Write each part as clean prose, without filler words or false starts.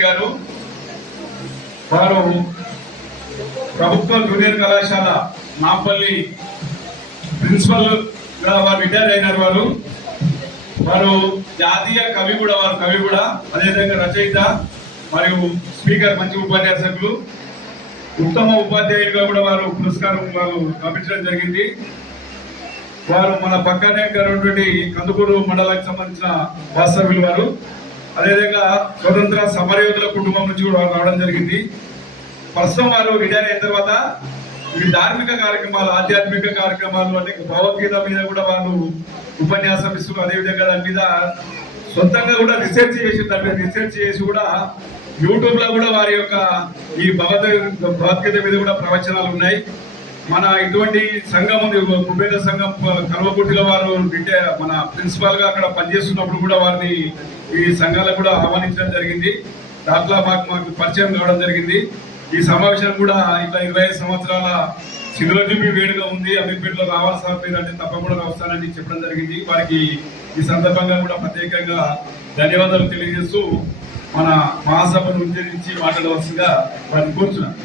గారు వారు ప్రభుత్వ జూనియర్ కళాశాల నాంపల్లి ప్రిన్సిపల్ గా వారు రిటైర్ అయినారు. వారు జాతీయ కవి కూడా అదేవిధంగా రచయిత మరియు స్పీకర్, మంచి ఉపన్యాసకులు, ఉత్తమ ఉపాధ్యాయులుగా కూడా వారు పురస్కారం లభించడం జరిగింది. వారు మన పక్కనే ఉన్నటువంటి కందుకూరు మండలానికి సంబంధించిన వాస్తవ్యులు వారు. అదేవిధంగా స్వతంత్ర సమరయోధుల కుటుంబం నుంచి కూడా రావడం జరిగింది. ప్రస్తుతం వారు రిటైర్ అయిన తర్వాత ఈ ధార్మిక కార్యక్రమాలు, ఆధ్యాత్మిక కార్యక్రమాలు అంటే భగవద్గీత మీద కూడా వాళ్ళు ఉపన్యాసం ఇస్తూ, అదేవిధంగా దాని మీద సొంతంగా కూడా రీసెర్చ్ చేసి కూడా యూట్యూబ్ లో కూడా వారి యొక్క ఈ భగవద్గీత మీద కూడా ప్రవచనాలు ఉన్నాయి. మన ఇటువంటి సంఘం ఉంది, కుబేర సంఘం కల్వకుర్తిలో వారు మన ప్రిన్సిపాల్ గా అక్కడ పనిచేస్తున్నప్పుడు కూడా వారిని ఈ సంఘాలకు కూడా ఆహ్వానించడం జరిగింది. దాంట్లో మాకు పరిచయం కావడం జరిగింది. ఈ సమావేశం కూడా ఇట్లా 25 సంవత్సరాల శిలోజుబి వేడుక ఉంది, అమీర్పేటలో రావాలి సార్ మీరు అంటే తప్పకుండా వస్తానని చెప్పడం జరిగింది. వారికి ఈ సందర్భంగా కూడా ప్రత్యేకంగా ధన్యవాదాలు తెలియజేస్తూ మన మహాసభను ఉద్దేశించి మాట్లాడవలసిందిగా వారిని కోరుతున్నాను.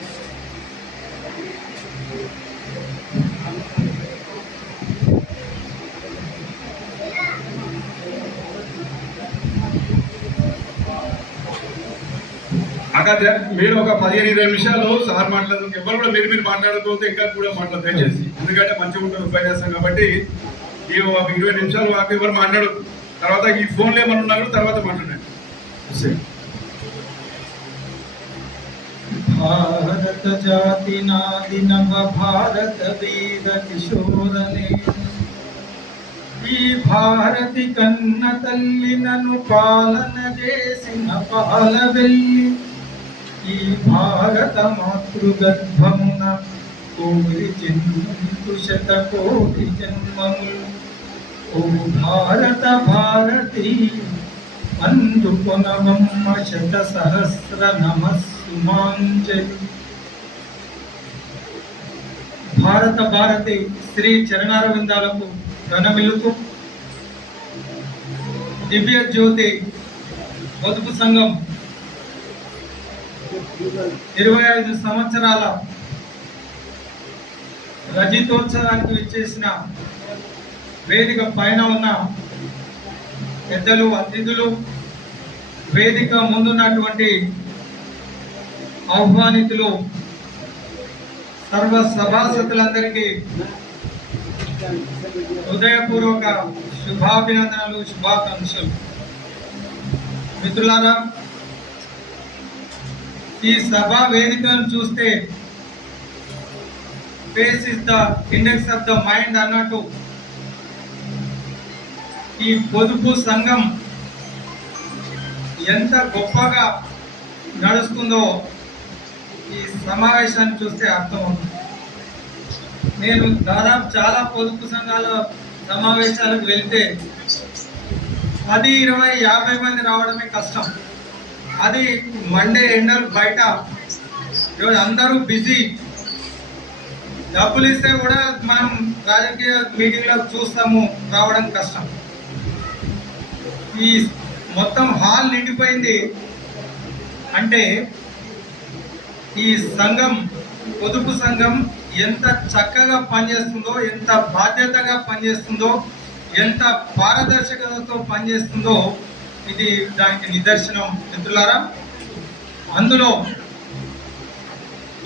అక్కడ మీరు ఒక 15-20 నిమిషాలు సార్ మాట్లాడదు, ఎవరు కూడా మీరు మాట్లాడకపోతే ఇంకా కూడా మాట్లాడదు చేసి, ఎందుకంటే మంచిగా ఉంటుంది ఉపన్యాసం కాబట్టి. ఈ 20 నిమిషాలు వాకి ఎవరు మాట్లాడదు, తర్వాత ఈ ఫోన్లో ఏమన్నా ఉన్నారు తర్వాత మాట్లాడండి. భారత జాతి నాది నవ భారత వీర కిశోరనే, ఈ భారతి కన్న తల్లి నన్ను పాలన చేసిన పాలవెల్లి, ఈ భారత మాతృగర్భమున కోరి జన్మించు శతకోటి జన్మములు. ఓ భారత భారతి అందుకొనవమ్మ శత సహస్ర నమస్సుమాంజలి. భారత భారతి శ్రీ చరణారవిందాలకు రణమిల్లుతూ దివ్య జ్యోతి పొదుపు సంఘం 25 సంవత్సరాల రజతోత్సవానికి విచ్చేసిన వేదిక పైన ఉన్న పెద్దలు, అతిథులు, వేదిక ముందున్నటువంటి ఆహ్వానితులు, సర్వ సభాసతులందరికీ హృదయపూర్వక శుభాభినందనలు, శుభాకాంక్షలు. మిత్రులారా, ఈ సభా వేదికను చూస్తే face is the index of the mind అన్నట్టు ఈ పొదుపు సంఘం ఎంత గొప్పగా నడుస్తుందో ఈ సమావేశాన్ని చూస్తే అర్థమవుతుంది. నేను దాదాపు చాలా పొదుపు సంఘాల సమావేశాలకు వెళ్తే 10, 20, 50 మంది రావడమే కష్టం. అది మండే ఎండలు బయట, ఈరోజు అందరూ బిజీ. డబ్బులు ఇస్తే కూడా మనం రాజకీయ మీటింగ్లో చూస్తాము, రావడం కష్టం. ఈ మొత్తం హాల్ నిండిపోయింది అంటే ఈ సంఘం, పొదుపు సంఘం ఎంత చక్కగా పనిచేస్తుందో, ఎంత బాధ్యతగా పనిచేస్తుందో, ఎంత పారదర్శకతతో పనిచేస్తుందో ఇది దానికి నిదర్శనం. మిత్రులారా, అందులో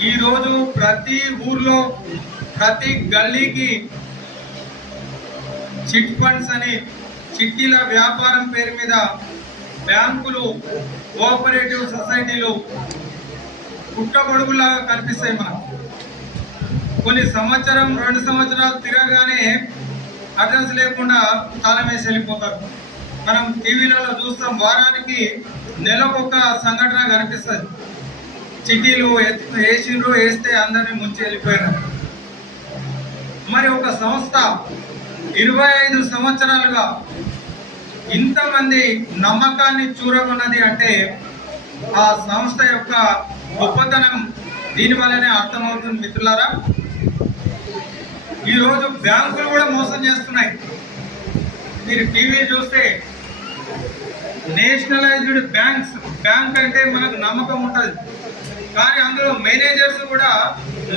ఈరోజు ప్రతి ఊర్లో, ప్రతి గల్లీకి చిట్ ఫండ్స్ అని, చిట్టీల వ్యాపారం పేరు మీద బ్యాంకులు, కోఆపరేటివ్ సొసైటీలు పుట్టగొడుగులాగా కనిపిస్తాయి. మనం కొన్ని 1-2 సంవత్సరాలు తిరగగానే అడ్రస్ లేకుండా తాళం వేసి వెళ్ళిపోతారు. మనం టీవీలలో చూస్తాం, వారానికి నెలకొక సంఘటన కనిపిస్తుంది. చిట్టీలు వేస్తే అందరినీ ముంచి వెళ్ళిపోయినారు. మరి ఒక సంస్థ 25 సంవత్సరాలుగా ఇంతమంది నమ్మకాన్ని చూరగొన్నది అంటే ఆ సంస్థ యొక్క గొప్పతనం దీనివల్లనే అర్థమవుతుంది. మిత్రులారా, ఈరోజు బ్యాంకులు కూడా మోసం చేస్తున్నాయి. మీరు టీవీ చూస్తే నేషనలైజ్డ్ బ్యాంక్ అంటే మనకు నమ్మకం ఉంటుంది, కానీ అందులో మేనేజర్స్ కూడా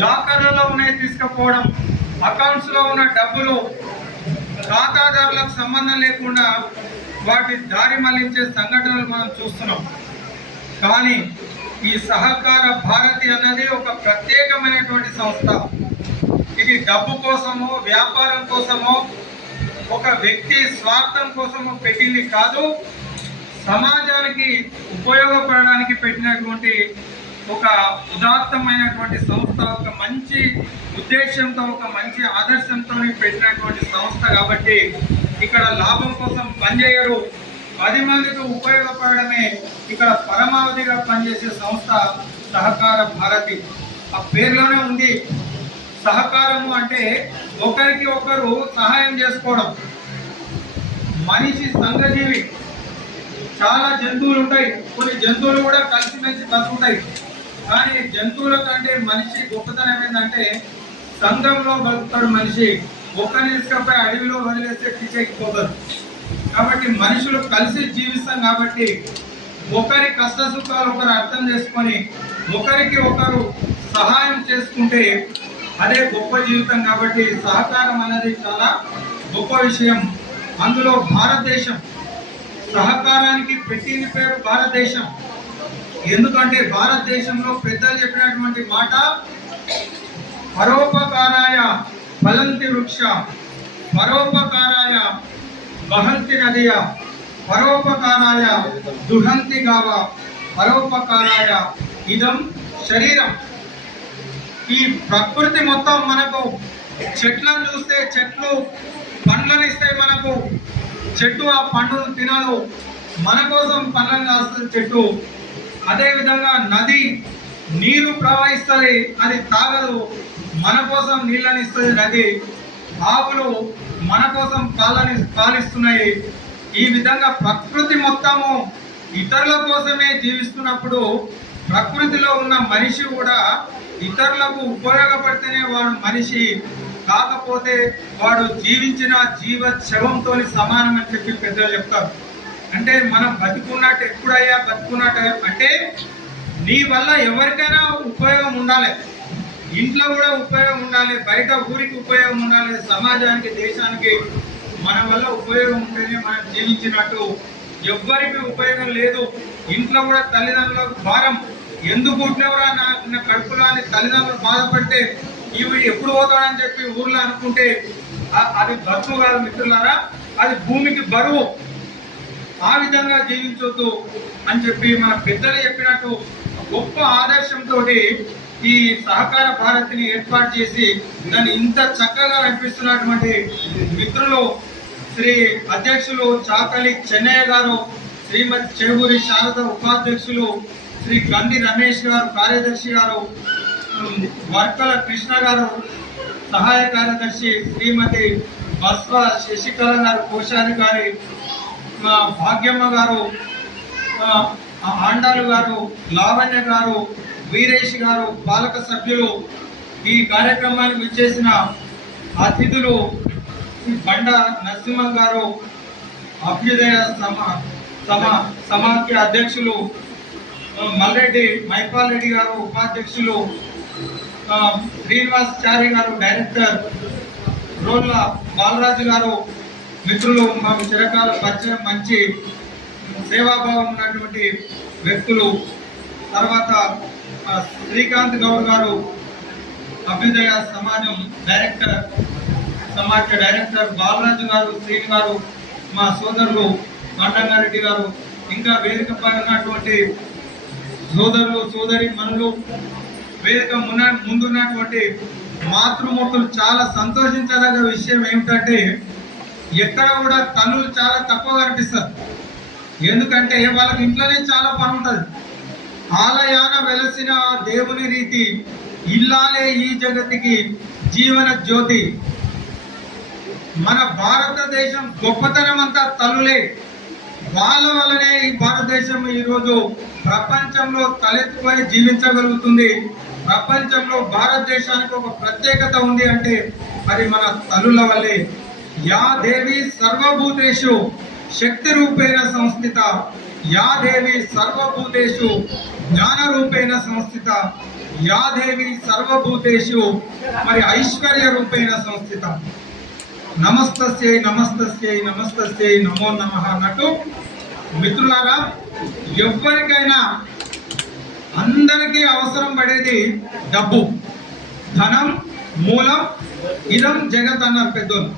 లాకర్లలో ఉన్నాయి తీసుకుపోవడం, అకౌంట్స్ లో ఉన్న డబ్బులు ఖాతాదారులకు సంబంధం లేకుండా వాటి దారి మళ్లించే సంఘటనలు మనం చూస్తున్నాం. కానీ ఈ సహకార భారతి అన్నది ఒక ప్రత్యేకమైనటువంటి సంస్థ. ఇది డబ్బు కోసమో వ్యాపారం కోసమో ఒక వ్యక్తి స్వార్థం కోసమో పెట్టింది కాదు, సమాజానికి ఉపయోగపడడానికి పెట్టినటువంటి ఒక ఉదాత్తమైనటువంటి సంస్థ, ఒక మంచి ఉద్దేశంతో ఒక మంచి ఆదర్శంతో పెట్టినటువంటి సంస్థ. కాబట్టి ఇక్కడ లాభం కోసం పనిచేయరు, 10 మందికి ఉపయోగపడమే ఇక్కడ పరమావధిగా పనిచేసే సంస్థ సహకార భారతి. ఆ పేరులోనే ఉంది సహకారము అంటే ఒకరికి ఒకరు సహాయం చేసుకోవడం. మనిషి సంఘజీవి, చాలా జంతువులు ఉంటాయి, కొన్ని జంతువులు కూడా కలిసిమెలిసి బతుకుతాయి. కానీ జంతువుల కంటే మనిషి గొప్పతనం ఏంటంటే సంఘంలో బతుకుతాడు మనిషి. ఒక్కరిని తీసుకపోయి అడవిలో వదిలేస్తే పిచ్చెక్కిపోతారు. కాబట్టి మనుషులు కలిసి జీవిస్తాం కాబట్టి ఒకరి కష్ట సుఖాలు ఒకరు అర్థం చేసుకొని ఒకరికి ఒకరు సహాయం చేసుకుంటే అదే గొప్ప జీవితం. కాబట్టి సహకారం అనేది చాలా గొప్ప విషయం. అందులో భారతదేశం సహకారానికి పెట్టిన పేరు భారతదేశం. ఎందుకంటే భారతదేశంలో పెద్దలు చెప్పినటువంటి మాట పరోపకారాయ ఫలంతి వృక్ష, పరోపకారాయ వహంతి నదియ, పరోపకారాయ దుహంతి గావ, పరోపకారాయ ఇదం శరీరం. ఈ ప్రకృతి మొత్తం మనకు చెట్లను చూస్తే చెట్లు పండ్లను ఇస్తాయి, మనకు చెట్టు ఆ పండును తినదు, మన కోసం పండ్లను కాస్తుంది చెట్టు. అదేవిధంగా నది నీరు ప్రవహిస్తుంది, అది తాగదు, మన కోసం నీళ్ళని ఇస్తుంది నది. ఆవులు మన కోసం పాలిస్తున్నాయి. ఈ విధంగా ప్రకృతి మొత్తము ఇతరుల కోసమే జీవిస్తున్నప్పుడు ప్రకృతిలో ఉన్న మనిషి కూడా ఇతరులకు ఉపయోగపడితేనే వాడు మనిషి, కాకపోతే వాడు జీవించిన శవంతో సమానం అని చెప్పి పెద్దలు చెప్తారు. అంటే మనం బతుకున్నట్టు ఎప్పుడయ్యా బతుకున్నట్టు అంటే నీ వల్ల ఎవరికైనా ఉపయోగం ఉండాలి, ఇంట్లో కూడా ఉపయోగం ఉండాలి, బయట ఊరికి ఉపయోగం ఉండాలి, సమాజానికి దేశానికి మన వల్ల ఉపయోగం ఉంటేనే మనం జీవించినట్టు. ఎవ్వరికి ఉపయోగం లేదు, ఇంట్లో కూడా తల్లిదండ్రులకు భారం, ఎందుకు పుట్టినవరా నా కడుపులో అని తల్లిదండ్రులు బాధపడితే ఇవి ఎప్పుడు పోతాడని చెప్పి ఊర్లో అనుకుంటే అది బతుకు కాదు మిత్రులారా, అది భూమికి బరువు. ఆ విధంగా జీవించొద్దు అని చెప్పి మన పెద్దలు చెప్పినట్టు గొప్ప ఆదర్శంతో ఈ సహకార భారతిని ఏర్పాటు చేసి దాన్ని ఇంత చక్కగా నడిపిస్తున్నటువంటి మిత్రులు శ్రీ అధ్యక్షులు చాకలి చెన్నయ్య గారు, శ్రీమతి చేబూరి శారద ఉపాధ్యక్షులు శ్రీ గండి రమేష్ గారు కార్యదర్శి గారు, వర్కల కృష్ణ గారు సహాయ కార్యదర్శి, శ్రీమతి బస్వ శశికళ గారు కోశాధికారి, భాగ్యమ్మ గారు, ఆండాలు గారు, లావణ్య గారు, వీరేష్ గారు పాలక సభ్యులు, ఈ కార్యక్రమానికి విచ్చేసిన అతిథులు బండ నరసింహ గారు, అభ్యుదయ సమాఖ్య అధ్యక్షులు మల్రెడ్డి మైపాల్ రెడ్డి గారు ఉపాధ్యక్షులు, శ్రీనివాస్ చారి గారు డైరెక్టర్, రోల్ల బాలరాజు గారు మిత్రులు, మాకు చిరకాల పరిచయం మంచి సేవాభావం ఉన్నటువంటి వ్యక్తులు. తర్వాత శ్రీకాంత్ గౌడ్ గారు అభ్యుదయ సమాజం డైరెక్టర్, సమాఖ్య డైరెక్టర్, బాలరాజు గారు, శ్రీని గారు, మా సోదరులు మండంగారెడ్డి గారు, ఇంకా వేదికపై ఉన్నటువంటి సోదరులు సోదరి మనులు, వేదిక ముందున్నటువంటి మాతృమూర్తులు. చాలా సంతోషించదగ్గ విషయం ఏమిటంటే ఎక్కడ కూడా తల్లులు చాలా తక్కువ కనిపిస్తారు. ఎందుకంటే వాళ్ళకి ఇంట్లోనే చాలా పని ఉంటుంది. ఆలయాన వెలసిన దేవుని రీతి ఇల్లాలే ఈ జగతికి జీవన జ్యోతి. మన భారతదేశం గొప్పతనం అంతా తల్లులే. వాళ్ళ వల్లనే ఈ భారతదేశం ఈరోజు ప్రపంచంలో తలెత్తుకొని జీవించగలుగుతుంది. ప్రపంచంలో భారతదేశానికి ఒక ప్రత్యేకత ఉంది అంటే అది మన తల్లుల వల్లే. యా దేవి సర్వభూతేషు శక్తి రూపేణ సంస్థిత యా దేవి సర్వభూతేషు జ్ఞాన రూపేణ సంస్థిత యా దేవి సర్వభూతేషు మరి ఐశ్వర్య రూపేణ సంస్థిత. నమస్తస్యై నమస్తస్యై నమస్తస్యై నమో నమః అన్నట్టు మిత్రులారా, ఎవరికైనా అందరికీ అవసరం పడేది డబ్బు. ధనం మూలం ఇదం జగత్ అన్నారు పెద్దోళ్ళు.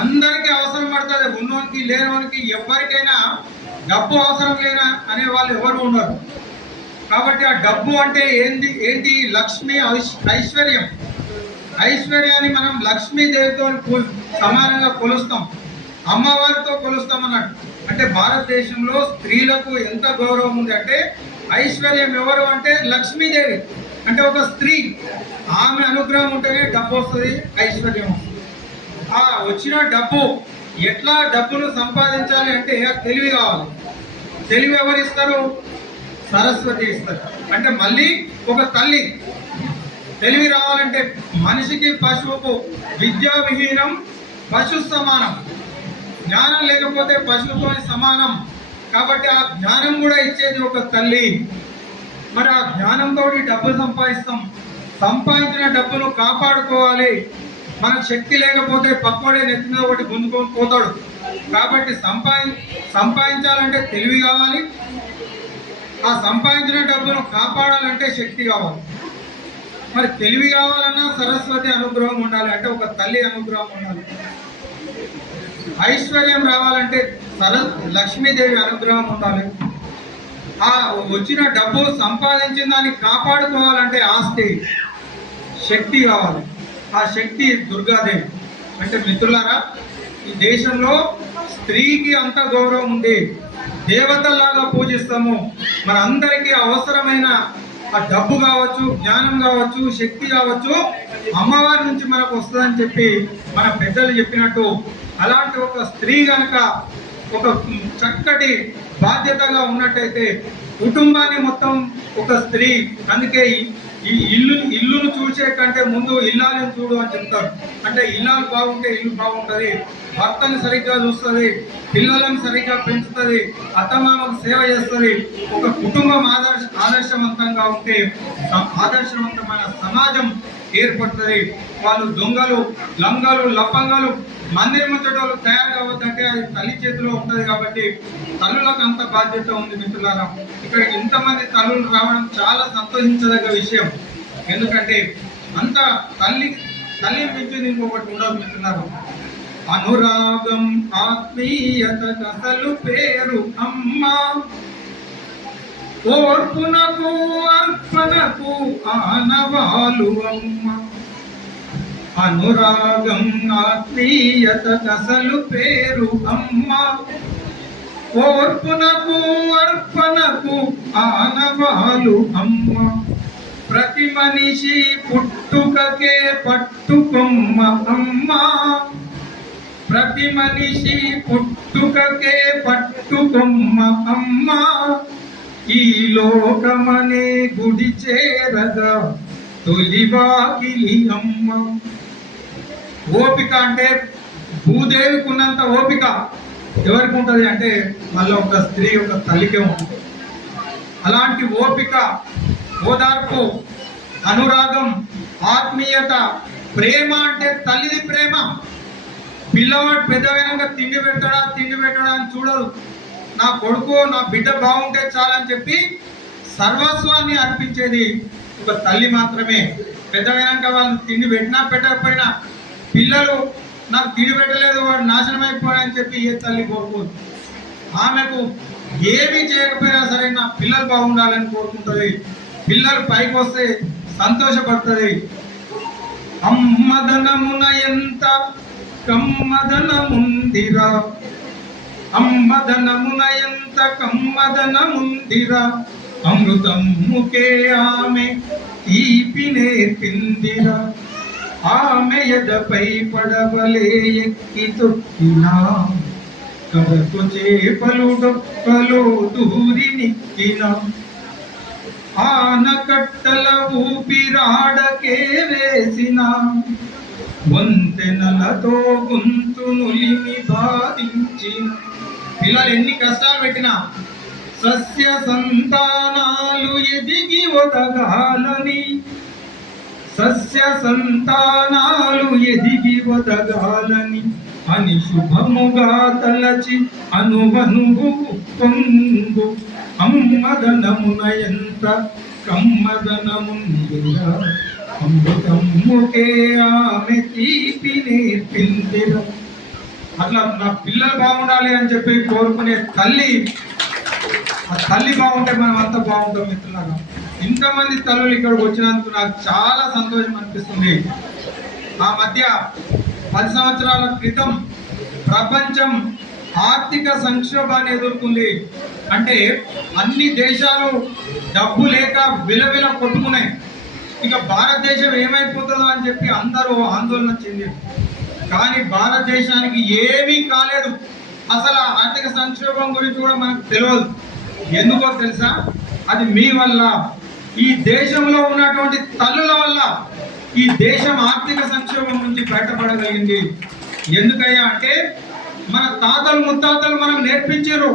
అందరికీ అవసరం పడుతుంది, ఉన్నోనికి లేనివానికి ఎవరికైనా డబ్బు అవసరం లేనా అనే వాళ్ళు ఎవరు ఉండరు. కాబట్టి ఆ డబ్బు అంటే ఏంటి? లక్ష్మి, ఐశ్వర్యం. ఐశ్వర్యాన్ని మనం లక్ష్మీదేవితో సమానంగా కొలుస్తాం, అమ్మవారితో కొలుస్తాం అన్నట్టు. అంటే భారతదేశంలో స్త్రీలకు ఎంత గౌరవం ఉంది అంటే, ఐశ్వర్యం ఎవరు అంటే లక్ష్మీదేవి. అంటే ఒక స్త్రీ, ఆమె అనుగ్రహం ఉంటేనే డబ్బు వస్తుంది, ఐశ్వర్యం వస్తుంది. ఆ వచ్చిన డబ్బు ఎట్లా డబ్బును సంపాదించాలి అంటే తెలివి కావాలి. తెలివి ఎవరు ఇస్తారు? సరస్వతి ఇస్తారు. అంటే మళ్ళీ ఒక తల్లి. తెలివి రావాలంటే మనిషికి పశువుకు విద్యా విహీనం పశు సమానం. జ్ఞానం లేకపోతే పశువుతో సమానం. కాబట్టి ఆ జ్ఞానం కూడా ఇచ్చేది ఒక తల్లి. మరి ఆ జ్ఞానంతో డబ్బు సంపాదిస్తాం. సంపాదించిన డబ్బును కాపాడుకోవాలి. మనకు శక్తి లేకపోతే పక్కోడే నెత్తిన ఒకటి గుంజుకొని పోతాడు. కాబట్టి సంపాదించాలంటే తెలివి కావాలి. ఆ సంపాదించిన డబ్బును కాపాడాలంటే శక్తి కావాలి. మరి తెలివి కావాలన్నా సరస్వతి అనుగ్రహం ఉండాలి, అంటే ఒక తల్లి అనుగ్రహం ఉండాలి. ఐశ్వర్యం రావాలంటే లక్ష్మీదేవి అనుగ్రహం ఉండాలి. ఆ వచ్చిన డబ్బు సంపాదించిన దాన్ని కాపాడుకోవాలంటే ఆస్తి, శక్తి కావాలి. ఆ శక్తి దుర్గాదేవి. అంటే మిత్రులారా, ఈ దేశంలో స్త్రీకి అంత గౌరవం ఉంది, దేవతలాగా పూజిస్తాము. మన అందరికీ అవసరమైన ఆ డబ్బు కావచ్చు, జ్ఞానం కావచ్చు, శక్తి కావచ్చు, అమ్మవారి నుంచి మనకు వస్తుందని చెప్పి మన పెద్దలు చెప్పినట్టు, అలాంటి ఒక స్త్రీ కనుక ఒక చక్కటి బాధ్యతగా ఉన్నట్టయితే కుటుంబాన్ని మొత్తం ఒక స్త్రీ. అందుకే ఈ ఇల్లును చూసే కంటే ముందు ఇల్లాలని చూడు అని చెప్తారు. అంటే ఇల్లాలు బాగుంటే ఇల్లు బాగుంటుంది, భర్తను సరిగ్గా చూస్తుంది, పిల్లలను సరిగ్గా పెంచుతుంది, అత్తమామకు సేవ చేస్తుంది. ఒక కుటుంబం ఆదర్శవంతంగా ఉంటే ఆదర్శవంతమైన సమాజం ఏర్పడుతుంది. వాళ్ళు దొంగలు, లంగలు, లప్పంగలు, మందిరం ముచ్చటోళ్ళు తయారు కావద్దంటే అది తల్లి చేతిలో ఉంటుంది. కాబట్టి తల్లులకు అంత బాధ్యత ఉంది మిత్రులారా. ఇక్కడికి ఇంతమంది తల్లులు రావడం చాలా సంతోషించదగ్గ విషయం. ఎందుకంటే అంత తల్లి మించింది ఇంకొకటి ఉండదు మిత్రులారా. అనురాగం ఆత్మీయత అసలు పేరు అమ్మ, ఓర్పునకు అర్పణకు ఆనవాలు అమ్మ. అనురాగం ఆత్మీయత అసలు పేరు అమ్మ, ఓర్పునకు అర్పణకు ఆనవాలు అమ్మ. ప్రతి మనిషి పుట్టుకకే పట్టుకొమ్మ అమ్మ, ప్రతి మనిషి పుట్టుకకే పట్టుకొమ్మ అమ్మ. ఈ లోకమనే గుడి చేరగా తొలివాకిలి అమ్మ. ఓపిక అంటే భూదేవికి ఉన్నంత ఓపిక ఎవరికి ఉంటుంది అంటే మళ్ళీ ఒక స్త్రీ, ఒక తల్లికే ఉంటుంది. అలాంటి ఓపిక, ఓదార్పు, అనురాగం, ఆత్మీయత, ప్రేమ. అంటే తల్లిది ప్రేమ. పిల్లవాడు పెద్దవైనాక తిండి పెట్టడా అని చూడదు. నా కొడుకు, నా బిడ్డ బాగుంటే చాలని చెప్పి సర్వస్వాన్ని అర్పించేది ఒక తల్లి మాత్రమే. పెద్దవైనాక వాళ్ళు తిండి పెట్టినా పెట్టకపోయినా, పిల్లలు నాకు తిండి పెట్టలేదు, వాడు నాశనం అయిపోయాడని చెప్పి ఏ తల్లి కోరుకోదు. ఆమెకు ఏమీ చేయకపోయినా సరే నా పిల్లలు బాగుండాలని కోరుకుంటుంది. పిల్లలు పైకి వస్తే సంతోషపడుతుంది. అమ్మదనమున ఎంత కమ్మదనముందిరా, అమ్మదనమున ఎంత కమ్మదనముందిరా, అమృతముకే ఆమె తీపి నేర్పిందిరా. ఆమె ఎదపై పడవలే ఎక్కి తొక్కినా, కడకు చేపలు డొక్కలో దూరి నిక్కినా. ఆనకట్టల ఊపిరాడకే వేసిన, వంతెనలతో గొంతు నులిమి బాధించిన. పిల్లలు ఎన్ని కష్టాలు పెట్టినా సస్య సంతానాలు ఎదిగి ఒదగాలని, సస్య సంతానాలు ఎదిగి ఒదగాలని అని శుభముగా తలచి అనువనువు పొంగు అమ్మదనమున ఎంత కమ్మదనముందిరా, అమృతమ్ముకే ఆమె తీపి నేర్పిందిరా. అట్లా నా పిల్లలు బాగుండాలి అని చెప్పి కోరుకునే తల్లి, ఆ తల్లి బాగుంటే మనం అంతా బాగుంటాం మిత్రులారా. ఇంతమంది తల్లులు ఇక్కడికి వచ్చినందుకు నాకు చాలా సంతోషం అనిపిస్తుంది. ఆ మధ్య 10 సంవత్సరాల క్రితం ప్రపంచం ఆర్థిక సంక్షోభాన్ని ఎదుర్కొంది. అంటే అన్ని దేశాలు డబ్బు లేక విలవిల కొట్టుకున్నాయి. ఇక భారతదేశం ఏమైపోతుందో అని చెప్పి అందరూ ఆందోళన చెందారు. కానీ భారతదేశానికి ఏమీ కాలేదు. అసలు ఆర్థిక సంక్షోభం గురించి కూడా మనకు తెలియదు. ఎందుకో తెలుసా? అది మీ వల్ల, ఈ దేశంలో ఉన్నటువంటి తల్లుల వల్ల ఈ దేశం ఆర్థిక సంక్షోభం నుంచి బయటపడగలిగింది. ఎందుకయ్యా అంటే మన తాతలు ముత్తాతలు మనం నేర్పించారు,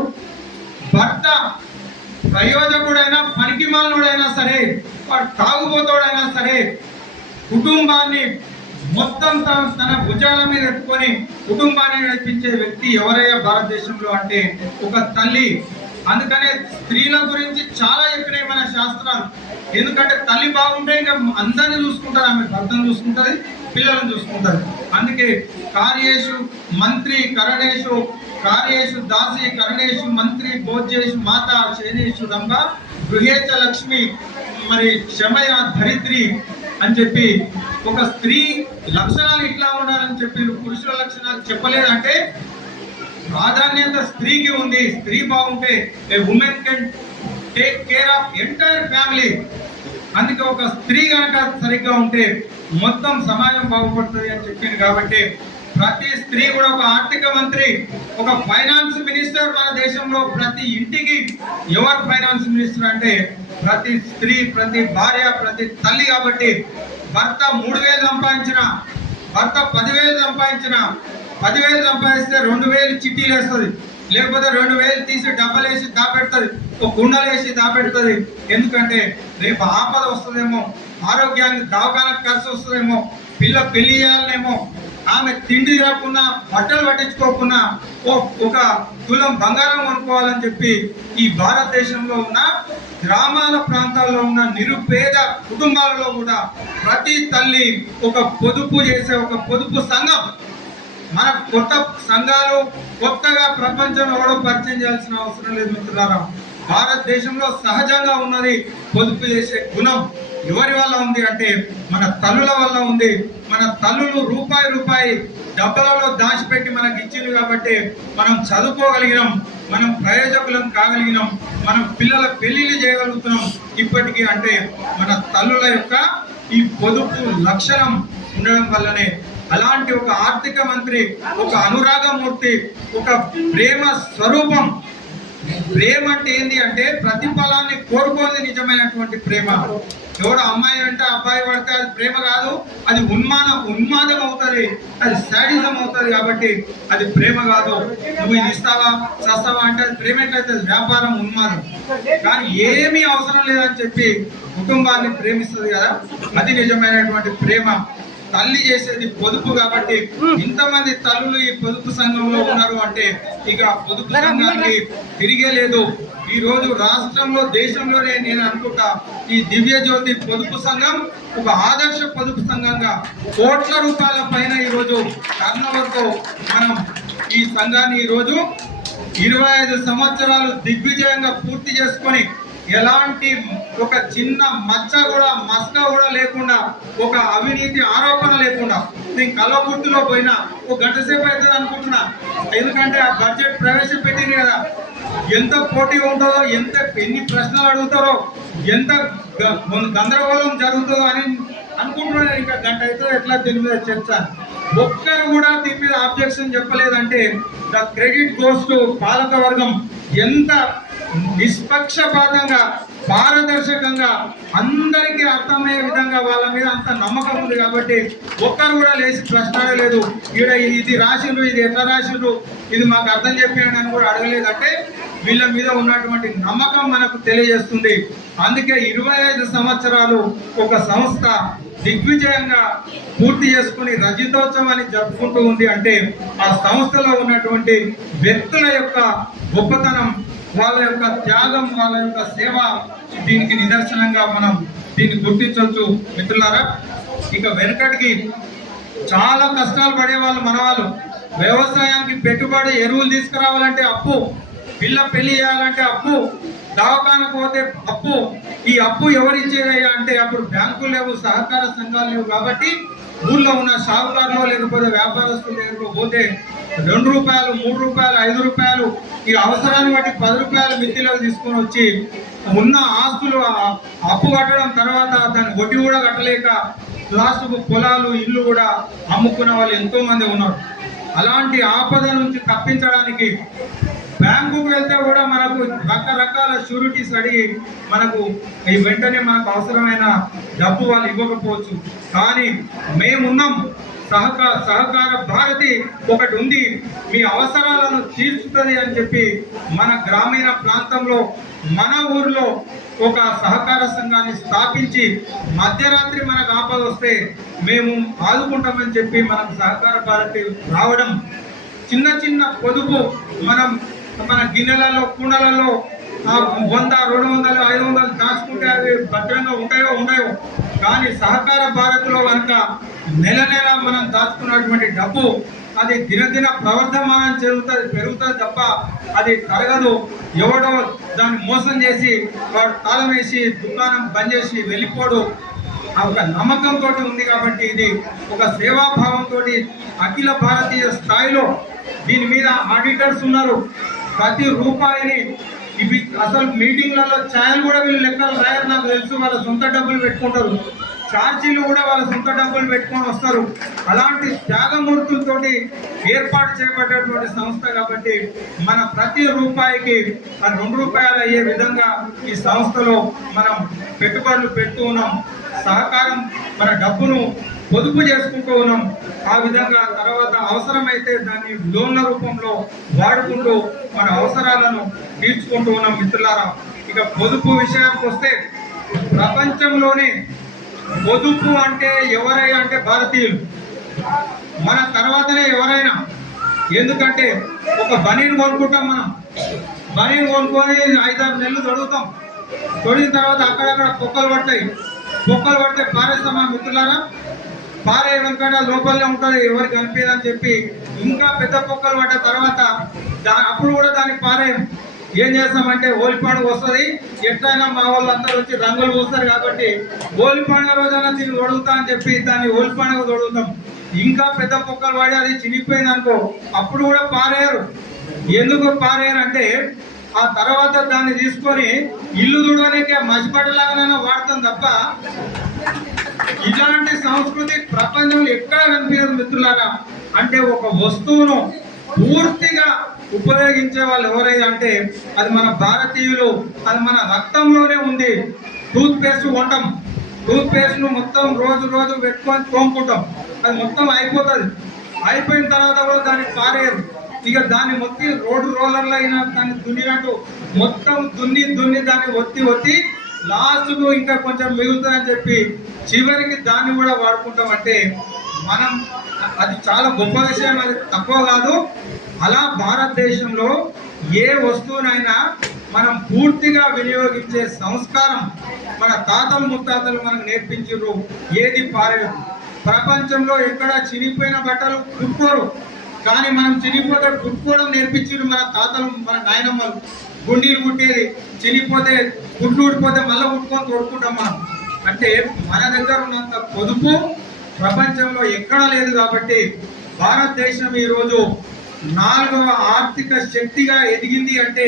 భర్త ప్రయోజకుడైనా పనికిమాలినోడైనా సరే, వాడు తాగుబోతోడైనా సరే, కుటుంబాన్ని మొత్తం తన భుజాల మీద ఎత్తుకొని కుటుంబాన్ని నడిపించే వ్యక్తి ఎవరయ్యా భారతదేశంలో అంటే ఒక తల్లి. అందుకనే స్త్రీల గురించి చాలా చెప్పినాయి మన శాస్త్రాలు. ఎందుకంటే తల్లి బాగుంటే ఇంకా అందరిని చూసుకుంటారు, ఆమె భర్తను చూసుకుంటుంది, పిల్లలను చూసుకుంటారు. అందుకే కార్యేషు మంత్రి కరణేషు, కార్యేషు దాసి కరణేషు మంత్రి భోజ్యేషు మాత శయనేషు రంభ గృహేచ లక్ష్మి మరి క్షమయ ధరిత్రి అని చెప్పి ఒక స్త్రీ లక్షణాలు ఇట్లా ఉండాలని చెప్పి పురుషుల లక్షణాలు చెప్పలేదంటే ప్రాధాన్యత స్త్రీకి ఉంది. స్త్రీ బాగుంటే a woman can take care of entire family. అందుకే ఒక స్త్రీ కనుక సరిగ్గా ఉంటే మొత్తం సమాజం బాగుపడుతుంది అని చెప్పింది. కాబట్టి ప్రతి స్త్రీ కూడా ఒక ఆర్థిక మంత్రి, ఒక ఫైనాన్స్ మినిస్టర్. మన దేశంలో ప్రతి ఇంటికి ఎవరు ఫైనాన్స్ మినిస్టర్ అంటే ప్రతి స్త్రీ, ప్రతి భార్య, ప్రతి తల్లి. కాబట్టి భర్త 3,000 సంపాదించిన, భర్త 10,000 సంపాదించిన, 10,000 సంపాదిస్తే 2,000 చిట్టీలు వేస్తుంది, లేకపోతే 2,000 తీసి డబ్బలేసి దాపెడుతుంది, ఒక కుండలేసి దాపెడుతుంది. ఎందుకంటే రేపు ఆపద వస్తుందేమో, ఆరోగ్యానికి దవాఖానకు ఖర్చు వస్తుందేమో, పిల్ల పెళ్లి చేయాలనేమో, ఆమె తిండి రాకుండా బట్టలు పట్టించుకోకుండా ఒక తులం బంగారం కొనుక్కోవాలని చెప్పి ఈ భారతదేశంలో ఉన్న గ్రామాల ప్రాంతాల్లో ఉన్న నిరుపేద కుటుంబాలలో కూడా ప్రతి తల్లి ఒక పొదుపు చేసే ఒక పొదుపు సంఘం. మన కొత్త సంఘాలు కొత్తగా ప్రపంచం ఎవడో పరిచయం చేయాల్సిన అవసరం లేదు మిత్రులారా. భారతదేశంలో సహజంగా ఉన్నది పొదుపు చేసే గుణం. ఎవరి వల్ల ఉంది అంటే మన తల్లుల వల్ల ఉంది. మన తల్లులు రూపాయి డబ్బలలో దాచిపెట్టి మనకి ఇచ్చింది కాబట్టి మనం చదువుకోగలిగినాం, మనం ప్రయోజకులం కాగలిగినాం, మనం పిల్లల పెళ్లిళ్ళు చేయగలుగుతున్నాం ఇప్పటికీ. అంటే మన తల్లుల యొక్క ఈ పొదుపు లక్షణం ఉండడం వల్లనే. అలాంటి ఒక ఆర్థిక మంత్రి, ఒక అనురాగమూర్తి, ఒక ప్రేమ స్వరూపం. ప్రేమ అంటే ఏంటి అంటే ప్రతిఫలాన్ని కోరుకోని నిజమైనటువంటి ప్రేమ. ఎవడో అమ్మాయి అంటే అబ్బాయి పడితే అది ప్రేమ కాదు, అది ఉన్మాదం అవుతుంది, అది శాడిజం అవుతుంది. కాబట్టి అది ప్రేమ కాదు. నువ్వు ఇది ఇస్తావా చస్తావా అంటే అది ప్రేమ ఎట్లయితే వ్యాపారం, ఉన్మాదం. కానీ ఏమీ అవసరం లేదని చెప్పి కుటుంబాన్ని ప్రేమిస్తుంది కదా, అది నిజమైనటువంటి ప్రేమ. తల్లి చేసేది పొదుపు. కాబట్టి ఇంతమంది తల్లులు ఈ పొదుపు సంఘంలో ఉన్నారు అంటే ఇక పొదుపు సంఘానికి తిరిగే లేదు. ఈ రోజు రాష్ట్రంలో, దేశంలోనే నేను అనుకుంటా ఈ దివ్య జ్యోతి పొదుపు సంఘం ఒక ఆదర్శ పొదుపు సంఘంగా కోట్ల రూపాయల పైన ఈరోజు టర్నోవర్తో మనం ఈ సంఘాన్ని ఈరోజు 25 సంవత్సరాలు దిగ్విజయంగా పూర్తి చేసుకొని ఎలాంటి ఒక చిన్న మచ్చ కూడా మస్క కూడా లేకుండా, ఒక అవినీతి ఆరోపణ లేకుండా, నేను కలవకుర్తిలో పోయినా ఒక గంట సేపు అవుతుంది అనుకుంటున్నా. ఎందుకంటే ఆ బడ్జెట్ ప్రవేశపెట్టింది కదా, ఎంత పోటీ ఉంటుందో, ఎన్ని ప్రశ్నలు అడుగుతారో, ఎంత గందరగోళం జరుగుతుందో అని అనుకుంటున్నాను. ఇంకా గంట అయితే ఎట్లా దీని మీద చర్చ. ఒక్కరు కూడా దీని మీద ఆబ్జెక్షన్ చెప్పలేదంటే ద క్రెడిట్ గోస్ టు పాలక వర్గం. ఎంత నిష్పక్షపాతంగా పారదర్శకంగా అందరికీ అర్థమయ్యే విధంగా వాళ్ళ మీద అంత నమ్మకం ఉంది కాబట్టి ఒక్కరు కూడా లేచి ప్రశ్నలేదు. ఈడ ఇది రాసిండ్రు, ఇది ఎట్లా రాసిండ్రు, ఇది మాకు అర్థం చెప్పాను అని కూడా అడగలేదంటే వీళ్ళ మీద ఉన్నటువంటి నమ్మకం మనకు తెలియజేస్తుంది. అందుకే 25 సంవత్సరాలు ఒక సంస్థ దిగ్విజయంగా పూర్తి చేసుకుని రజతోత్సవాన్ని జరుపుకుంటూ ఉంది అంటే ఆ సంస్థలో ఉన్నటువంటి వ్యక్తుల యొక్క గొప్పతనం, వాళ్ళ యొక్క త్యాగం, వాళ్ళ యొక్క సేవ దీనికి నిదర్శనంగా మనం దీన్ని గుర్తించవచ్చు. మిత్రులారా, ఇక వెనకటికి చాలా కష్టాలు పడేవాళ్ళు మన వాళ్ళు. వ్యవసాయానికి పెట్టుబడి ఎరువులు తీసుకురావాలంటే అప్పు, పిల్ల పెళ్లి చేయాలంటే అప్పు, దవాఖానకు పోతే అప్పు. ఈ అప్పు ఎవరు ఇచ్చేదయ్యా అంటే అప్పుడు బ్యాంకులు లేవు, సహకార సంఘాలు లేవు కాబట్టి ఊళ్ళో ఉన్న షాపుకారులు లేకపోతే వ్యాపారస్తులు దగ్గరకు పోతే 2 రూపాయలు, 3 రూపాయలు, 5 రూపాయలు ఈ అవసరాన్ని బట్టి 10 రూపాయలు మిత్తిలోకి తీసుకొని వచ్చి ఉన్న ఆస్తులు అప్పు కట్టడం, తర్వాత దాని వడ్డీ కూడా కట్టలేక లాస్ట్కు పొలాలు, ఇల్లు కూడా అమ్ముకున్న వాళ్ళు ఎంతో మంది ఉన్నారు. అలాంటి ఆపద నుంచి తప్పించడానికి బ్యాంకుకు వెళ్తే కూడా మనకు రకరకాల షూరిటీస్ అడిగి మనకు ఈ వెంటనే మనకు అవసరమైన డబ్బు వాళ్ళు ఇవ్వకపోవచ్చు. కానీ మేమున్నాం, సహకార భారతి ఒకటి ఉంది, మీ అవసరాలను తీర్చుతుంది అని చెప్పి మన గ్రామీణ ప్రాంతంలో మన ఊర్లో ఒక సహకార సంఘాన్ని స్థాపించి మధ్యరాత్రి మనకు ఆపద వస్తే మేము ఆదుకుంటామని చెప్పి మనకు సహకార భారతి రావడం, చిన్న చిన్న పొదుపు మన గిన్నెలలో, కుండలలో 100, 200, 500 దాచుకుంటే అవి భద్రంగా ఉండయో కానీ సహకార భారత్లో కనుక నెల మనం దాచుకున్నటువంటి డబ్బు అది దినదిన ప్రవర్ధమానం పెరుగుతుంది తప్ప అది తరగదు. ఎవడో దాన్ని మోసం చేసి వాడు తాళం వేసి దుకాణం బంద్ చేసి వెళ్ళిపోడు. ఒక నమ్మకంతో ఉంది కాబట్టి ఇది ఒక సేవాభావంతో అఖిల భారతీయ స్థాయిలో దీని మీద ఆడిటర్స్ ఉన్నారు. ప్రతి రూపాయిని ఇవి అసలు మీటింగ్లలో ఛాయలు కూడా వీళ్ళు లెక్కలు రాయరు, నాకు తెలుసు. వాళ్ళ సొంత డబ్బులు పెట్టుకుంటారు, ఛార్జీలు కూడా వాళ్ళ సొంత డబ్బులు పెట్టుకొని వస్తారు. అలాంటి త్యాగమూర్తులతోటి ఏర్పాటు చేయబడ్డటువంటి సంస్థ కాబట్టి మన ప్రతి రూపాయికి 2 రూపాయలు అయ్యే విధంగా ఈ సంస్థలో మనం పెట్టుబడులు పెడుతూ ఉన్నాం. సహకారం, మన డబ్బును పొదుపు చేసుకుంటూ ఉన్నాం. ఆ విధంగా తర్వాత అవసరమైతే దాన్ని లోన్ల రూపంలో వాడుకుంటూ మన అవసరాలను తీర్చుకుంటూ ఉన్నాం. మిత్రులారా, ఇక పొదుపు విషయానికి వస్తే ప్రపంచంలోనే పొదుపు అంటే ఎవరైనా అంటే భారతీయులు, మన తర్వాతనే ఎవరైనా. ఎందుకంటే ఒక బనీని కొనుక్కుంటాం, మనం బనీని కొనుక్కొని 5-6 నెలలు తొడుగుతాం. తొడిగిన తర్వాత అక్కడక్కడ పొక్కలు పడితే పారేస్తామా మిత్రులారా? పారేయడం కంటే లోపలనే ఉంటుంది, ఎవరికి కనిపించదని చెప్పి ఇంకా పెద్ద పొక్కలు పడ్డ తర్వాత అప్పుడు కూడా దాన్ని పారేయం. ఏం చేస్తామంటే హోలీ పండుగ వస్తుంది, ఎట్లయినా మా వాళ్ళందరూ వచ్చి రంగులు పూస్తారు కాబట్టి హోలీ పండుగ రోజైనా దీన్ని తొడుగుతా అని చెప్పి దాన్ని హోలీ పండుగ తొడుగుతాం. ఇంకా పెద్ద పొక్కలు పడి అది చినిగిపోయింది అనుకో, అప్పుడు కూడా పారేయరు. ఎందుకు పారేయరు అంటే ఆ తర్వాత దాన్ని తీసుకొని ఇల్లు తుడవడానికి మసిపట్టలాగానైనా వాడతాం తప్ప ఇలాంటి సంస్కృతి ప్రపంచంలో ఎక్కడ కనిపించదు మిత్రులారా. అంటే ఒక వస్తువును పూర్తిగా ఉపయోగించే వాళ్ళు ఎవరైనా అంటే అది మన భారతీయులు, అది మన రక్తంలోనే ఉంది. టూత్ పేస్ట్ కొంటాం, టూత్ పేస్ట్ను మొత్తం రోజు పెట్టుకొని తోముకుంటాం, అది మొత్తం అయిపోతుంది. అయిపోయిన తర్వాత కూడా దాన్ని పారేయరు. ఇక దాన్ని మొత్తం రోలర్లో అయినా దాన్ని దున్నినట్టు మొత్తం దున్ని దాన్ని ఒత్తి లాస్ట్కు ఇంకా కొంచెం మిగులుతుందని చెప్పి చివరికి దాన్ని కూడా వాడుకుంటాం. అంటే మనం అది చాలా గొప్ప విషయం, అది తక్కువ కాదు. అలా భారతదేశంలో ఏ వస్తువునైనా మనం పూర్తిగా వినియోగించే సంస్కారం మన తాతలు ముత్తాతలు మనకు నేర్పించారు. ఏది పారేయదు. ప్రపంచంలో ఎక్కడ చినిగిపోయిన బట్టలు కుట్టుకోరు, కానీ మనం చినిగిపోతే కుట్టుకోవడం నేర్పించారు మన తాతలు, మన నాయనమ్మలు. గుండీలు కుట్టేది, చినిగిపోతే గుడ్లు ఊడిపోతే మళ్ళీ కుట్టుకొని తోడుకుంటాం మనం. అంటే మన దగ్గర ఉన్నంత పొదుపు ప్రపంచంలో ఎక్కడా లేదు. కాబట్టి భారతదేశం ఈరోజు 4వ ఆర్థిక శక్తిగా ఎదిగింది అంటే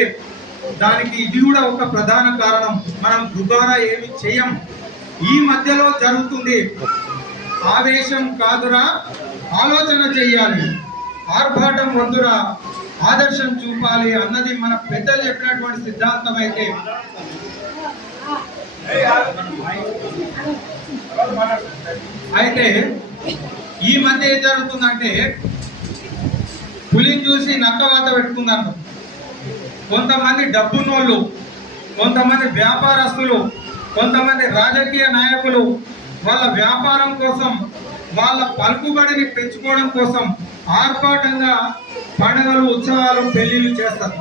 దానికి ఇది కూడా ఒక ప్రధాన కారణం. మనం దుబారా ఏమి చేయం. ఈ మధ్యలో జరుగుతుంది ఆవేశం కాదురా, ఆలోచన చెయ్యాలి, ఆర్భాటం వద్దురా, ఆదర్శం చూపాలి అన్నది మన పెద్దలు చెప్పినటువంటి సిద్ధాంతం. అయితే అయితే ఈ మధ్య ఏం జరుగుతుందంటే పులిని చూసి నక్క వాత పెట్టుకుందాం. కొంతమంది డబ్బున్నోళ్ళు, కొంతమంది వ్యాపారస్తులు, కొంతమంది రాజకీయ నాయకులు వాళ్ళ వ్యాపారం కోసం, వాళ్ళ పలుకుబడిని పెంచుకోవడం కోసం ఆర్భాటంగా పండుగలు, ఉత్సవాలు, పెళ్లిళ్ళు చేస్తారు.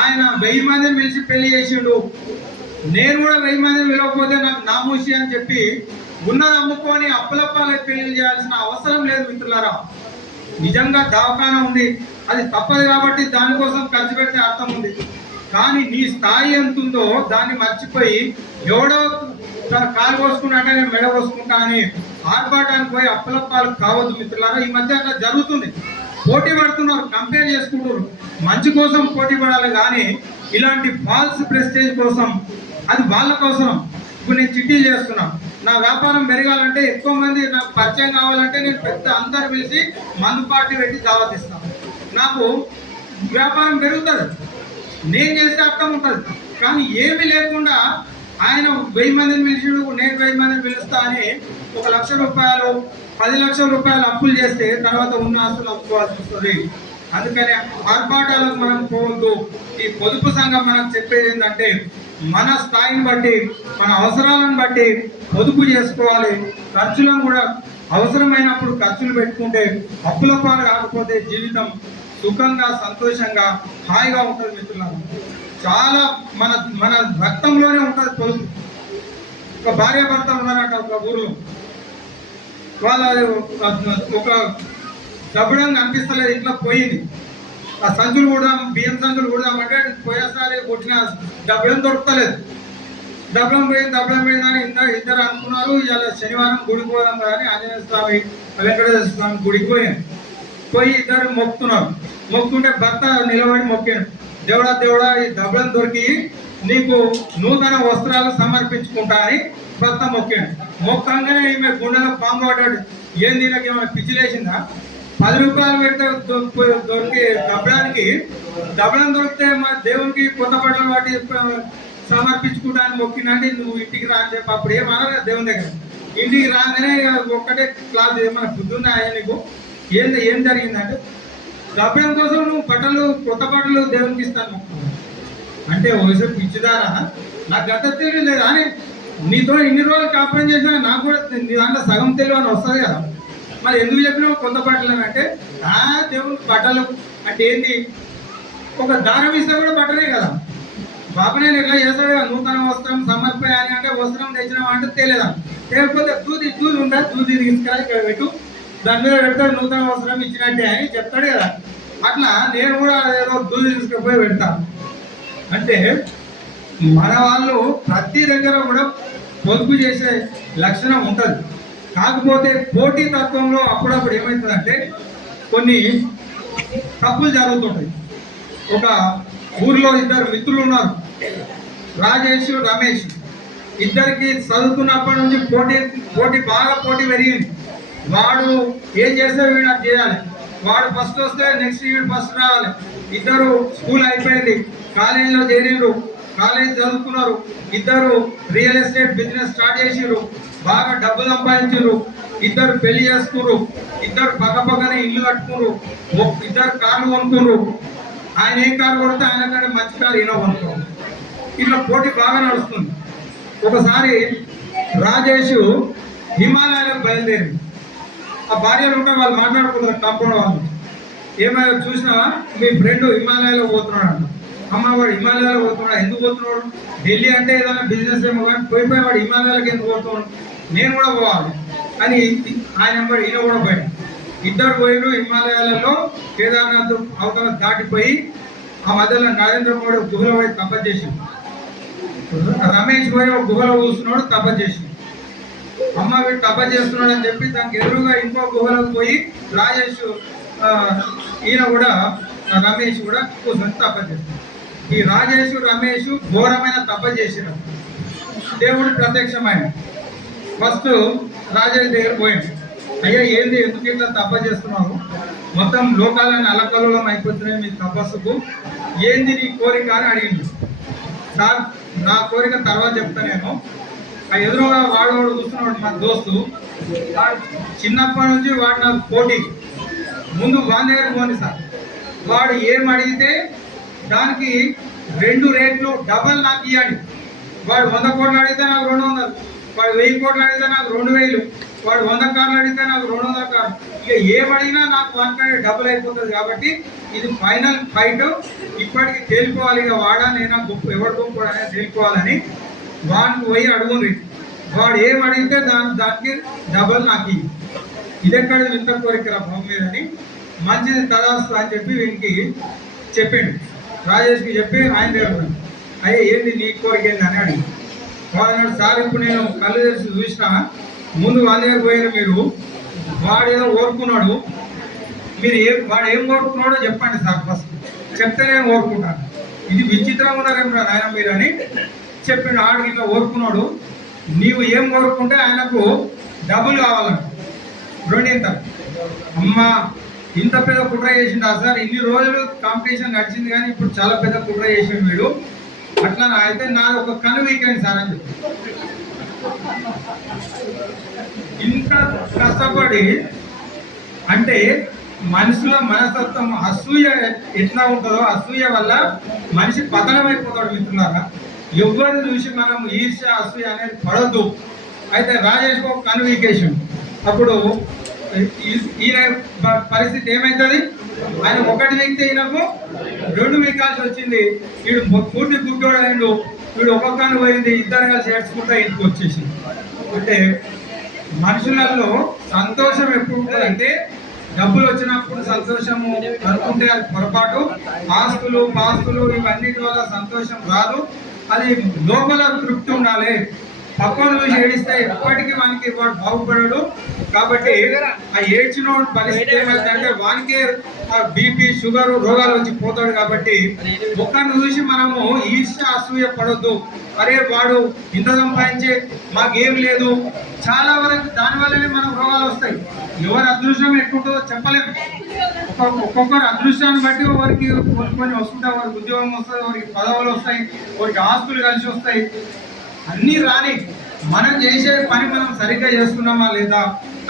ఆయన 1000 మందిని పిలిచి పెళ్లి చేసిండు, నేను కూడా 1000 మందిని పిలవకపోతే నాకు నామూసి అని చెప్పి ఉన్నది అమ్ముకొని అప్పులప్పాలే పెళ్లి చేయాల్సిన అవసరం లేదు మిత్రులారా. నిజంగా దవాఖానా ఉంది, అది తప్పదు కాబట్టి దానికోసం ఖర్చు పెట్టే అర్థం ఉంది. కానీ నీ స్థాయి ఎంత ఉందో దాన్ని మర్చిపోయి ఎవడో కాలు కోసుకుంటా నేను మెడ కోసుకుంటా అని ఆర్భాటానికి పోయి అప్పులప్పాలు కావద్దు మిత్రులారా. ఈ మధ్య అట్లా జరుగుతుంది, పోటీ పడుతున్నారు, కంపేర్ చేసుకుంటున్నారు. మంచి కోసం పోటీ పడాలి కానీ ఇలాంటి ఫాల్స్ ప్రెస్టేజ్ కోసం, అది వాళ్ళ కోసం. ఇప్పుడు నేను చిట్టీలు చేస్తున్నా, నా వ్యాపారం పెరగాలంటే, ఎక్కువ మంది నాకు పరిచయం కావాలంటే నేను పెద్ద అందరు పిలిచి మందు పార్టీ పెట్టి దావతిస్తాను. నాకు వ్యాపారం పెరుగుతుంది, నేను చేసే అర్థం ఉంటుంది. కానీ ఏమీ లేకుండా ఆయన 1000 మందిని పిలిచిడు, నేను 1000 మందిని పిలుస్తా అని 1 లక్ష రూపాయలు 10 లక్షల రూపాయలు అప్పులు చేస్తే తర్వాత ఉన్న ఆస్తులు అప్పుకోవాల్సి వస్తుంది. అందుకని ఆర్భాటాలకు మనం పోవద్దు. ఈ పొదుపు సంఘం మనకు చెప్పేది ఏంటంటే మన స్థాయిని బట్టి, మన అవసరాలను బట్టి పొదుపు చేసుకోవాలి. ఖర్చులను కూడా అవసరమైనప్పుడు ఖర్చులు పెట్టుకుంటే అప్పుల పాలు కాకపోతే జీవితం సుఖంగా, సంతోషంగా, హాయిగా ఉంటుంది మిత్రులారా. చాలా మన మన రక్తంలోనే ఉంటుంది పొదుపు. ఒక భార్య భర్తలు ఉన్నారట ఒక ఊర్లో, వాళ్ళ ఒక డబ్బుడం కనిపిస్తలేదు, ఇంట్లో పోయింది. ఆ సంచులు కూడా, బియ్యం సంచులు కూడా అంటే పోయేసారి కొట్టిన డబ్బులం దొరకలేదు. డబ్బులం పోయిందని ఇద్దరు అనుకున్నారు. ఇవాళ శనివారం గుడికి పోదాం కానీ ఆంజనేయ స్వామి, వెంకటేశ్వర స్వామి గుడికి పోయి ఇద్దరు మొక్కుతున్నారు. మొక్కుంటే భర్త నిలబడి మొక్కాడు, దేవుడా ఈ డబ్బులను దొరికి నీకు నూతన వస్త్రాలు సమర్పించుకుంటా అని భర్త మొక్కాడు. మొక్కంగానే ఈమె గుండెలో పాము పడ్డాడు. ఏం దీనికి ఏమైనా పిచ్చిలేసిందా? 10 రూపాయలు పెడితే దొరికి డబ్బులను దొరికితే మా దేవునికి కొత్త బట్టలు వాటి సమర్పించుకుంటాను మొక్కినండి, నువ్వు ఇంటికి రా అని చెప్పి అప్పుడు ఏమన్నా దేవుని దగ్గర. ఇంటికి రాగానే ఒక్కటే క్లాస్ ఏమన్నా బుద్ధుందా నీకు? ఏం జరిగిందంటే డబ్బుల కోసం నువ్వు కొత్త బట్టలు దేవునికి ఇస్తాను అంటే వయసు పిచ్చిదారా, నాకు గత తెలియదు లేదా అని నీతో ఇన్ని రోజులు కాపురం చేసినా నాకు కూడా నీ దాంట్లో సగం తెలివి అని వస్తుంది కదా, మరి ఎందుకు చెప్పినావు కొత్త బట్టలు అంటే దేవునికి బట్టలు అంటే ఏంటి? ఒక దారం ఇస్తే కూడా బట్టలే కదా. బాబు నేను ఇట్లా చేస్తాడు కదా, నూతన వస్త్రం సమర్పయాలి అంటే వస్త్రం తెచ్చినావా అంటే తెలియదా? లేకపోతే దూది ఉందా, దూది తీసుకురా ఇక్కడ పెట్టు, దాని మీద పెడతాడు, నూతన వస్త్రం ఇచ్చినట్టే అని చెప్తాడు కదా. అట్లా నేను కూడా ఏదో దూది తీసుకుపోయి పెడతాను. అంటే మన వాళ్ళు ప్రతి దగ్గర కూడా పొదుపు చేసే లక్షణం ఉంటుంది. కాకపోతే పోటీ తత్వంలో అప్పుడప్పుడు ఏమవుతుందంటే కొన్ని తప్పులు జరుగుతుంటాయి. ఒక ఊర్లో 2 మిత్రులు ఉన్నారు, రాజేష్, రమేష్. ఇద్దరికి చదువుతున్నప్పటి నుంచి పోటీ బాగా పెరిగింది. వాడు ఏం చేస్తే వీడు అది చేయాలి, వాడు ఫస్ట్ వస్తే నెక్స్ట్ వీడు ఫస్ట్ రావాలి. ఇద్దరు స్కూల్ అయిపోయింది, కాలేజీలో చేరిండ్రు, కాలేజీ చదువుకున్నారు. ఇద్దరు రియల్ ఎస్టేట్ బిజినెస్ స్టార్ట్ చేసిర్రు, బాగా డబ్బు సంపాదించారు. ఇద్దరు పెళ్లి చేసుకున్నారు, ఇద్దరు పక్కనే ఇల్లు కట్టుకున్నారు, 2 కార్లు కొనుక్కున్నారు. ఆయన ఏ కారు కొడితే ఆయన కంటే మంచి కారు ఈయన కొనుక్కున్నారు. ఇట్లా పోటీ బాగా నడుస్తుంది. ఒకసారి రాజేష్ హిమాలయాలకు బయలుదేరింది. ఆ భార్యలు ఉంటే వాళ్ళు మాట్లాడుకున్నారు, కాంపౌండ్ వాళ్ళు. ఏమైనా చూసినావా, మీ ఫ్రెండ్ హిమాలయాలో పోతున్నాడు అంట. అమ్మ వాడు హిమాలయాలో పోతున్నాడు, ఎందుకు పోతున్నాడు? ఢిల్లీ అంటే ఏదైనా బిజినెస్ ఏమో కానీ పోయిపోయి వాడు హిమాలయాలకు ఎందుకు పోతున్నాడు, నేను కూడా పోవాలి అని ఆయన ఈయన కూడా పోయాడు. ఇద్దరు పోయిన హిమాలయాలలో కేదార్నాథ్ అవతల దాటిపోయి ఆ మధ్యలో నరేంద్ర మోడీ గుహలో పోయి తపస్సు చేసింది. రమేష్ పోయి ఒక గుహలో కూర్చున్నాడు, తపస్సు చేసింది. అమ్మ వీడు తపస్సు చేస్తున్నాడు అని చెప్పి దానికి ఎదురుగా ఇంకో గుహలోకి పోయి రాజేష్ ఈయన కూడా రమేష్ కూడా కూర్చొని తపస్సు చేస్తారు. ఈ రాజేష్, రమేష్ ఘోరమైన తపస్సు చేసినారు. దేవుడు ప్రత్యక్షమైన ఫస్ట్ రాజేష్ దగ్గర పోయింది. అయ్యా ఏంది, ఎందుకు ఇట్లా తపస్సు చేస్తున్నావు? మొత్తం లోకాలను అలకల్లోలం అయిపోతున్నాయి మీ తపస్సుకు, ఏంది నీ కోరిక అని అడిగింది. సార్ నా కోరిక తర్వాత చెప్తా నేను. ఆ ఎదురుగా వాడు చూస్తున్నాడు మా దోస్తు, వాడు చిన్నప్పటి నుంచి వాడు నాకు పోటీ, ముందు వాని దగ్గర పోండి సార్. వాడు ఏం అడిగితే దానికి 2 రేట్లు డబల్ నాకు ఇవ్వండి. వాడు 100 కోట్లు అడిగితే నాకు 200, వాడు 1000 కోట్లు అడిగితే నాకు 2000, వాడు 100 కార్లు అడిగితే నాకు 200 కార్లు. ఇక ఏమడిగినా నాకు వానికంటే డబుల్ అయిపోతుంది. కాబట్టి ఇది ఫైనల్ ఫైట్, ఇప్పటికి తేలిపోవాలి. ఇక వాడా నేనా గొప్ప ఎవరు గొప్ప అనేది తేలిపోవాలని వాడికి పోయి అడుగుంది. వాడు ఏం అడిగితే దానికి డబల్ నాకు ఇవి. ఇది ఎక్కడ వింత కోరికరా భూమి మీద అని, మంచిది తదాస్తు అని చెప్పి వీనికి చెప్పిండు. రాజేష్కి చెప్పి ఆయన దగ్గర అయ్యే ఏంది నీ కోరిక ఏంది అని అడిగి వాడు సార్ ఇప్పుడు నేను కళ్ళు తెరిచి చూసినా ముందు వాళ్ళ దగ్గర పోయిన మీరు వాడు ఏదో కోరుకున్నాడు, మీరు వాడు ఏం కోరుకున్నాడో చెప్పండి సార్ ఫస్ట్, చెప్తే నేను కోరుకుంటాను. ఇది విచిత్రంగా ఉన్నారేమో నాయన మీరు అని చెప్పిండు. ఆడికి ఇట్లా కోరుకున్నాడు, నీవు ఏం కోరుకుంటే ఆయనకు డబ్బులు కావాలంట 2 అమ్మ ఇంత పెద్ద కుట్ర చేసిండు సార్. ఇన్ని రోజులు కాంపిటీషన్ నడిచింది కానీ ఇప్పుడు చాలా పెద్ద కుట్ర చేసిండు వీడు. అట్లా అయితే నాది ఒక కను వీకెండ్ సార్ అని చెప్పి ఇంత కష్టపడి, అంటే మనుషుల మనస్తత్వం అసూయ ఎట్లా ఉంటుందో, అసూయ వల్ల మనిషి పతనం అయిపోతాడు మిత్రులారా. ఎవరిని చూసి మనం ఈర్ష్య అసూయ అనేది పడద్దు. అయితే రాజేష్ బాబు కన్వికేషన్ అప్పుడు ఈయన పరిస్థితి ఏమవుతుంది, ఆయన ఒకటి వ్యక్తి ఈయనకు 2 వీకాల్సి వచ్చింది. వీడు పూర్తి గుడ్డోడు అయిండు, వీడు ఒక్కొక్కని పోయింది, ఇద్దరు కలిసి ఏడ్చుకుంటా ఇంటికి వచ్చేసింది. అంటే మనుషులలో సంతోషం ఎప్పుడు ఉంటుందంటే డబ్బులు వచ్చినప్పుడు సంతోషము అనుకుంటే అది పొరపాటు. ఆస్తులు పాస్తులు ఇవన్నిటి వల్ల సంతోషం రాదు. అది లోపల తృప్తి ఉండాలి. పక్కన చూసి ఏడిస్తే ఎప్పటికీ వానికి వాడు బాగుపడాడు. కాబట్టి ఆ ఏడ్చిన పరిస్థితి ఏమైందంటే వానికే బీపీ షుగర్ రోగాలు వచ్చి పోతాడు. కాబట్టి ఒక్కరిని చూసి మనము ఈర్ష్య అసూయ పడొద్దు. అరే వాడు ఇంత సంపాదించి మాకేం లేదు, చాలా వరకు దానివల్లనే మనకు రోగాలు వస్తాయి. ఎవరి అదృష్టం ఎట్లుంటుందో చెప్పలేము. ఒక్కొక్కరు అదృష్టాన్ని బట్టి వారికి కొన్ని వస్తుంటాయి, వారికి ఉద్యోగం వస్తుంది, వారికి పదవులు వస్తాయి, వారికి ఆస్తులు కలిసి వస్తాయి. అన్నీ రాని మనం చేసే పని మనం సరిగ్గా చేస్తున్నామా లేదా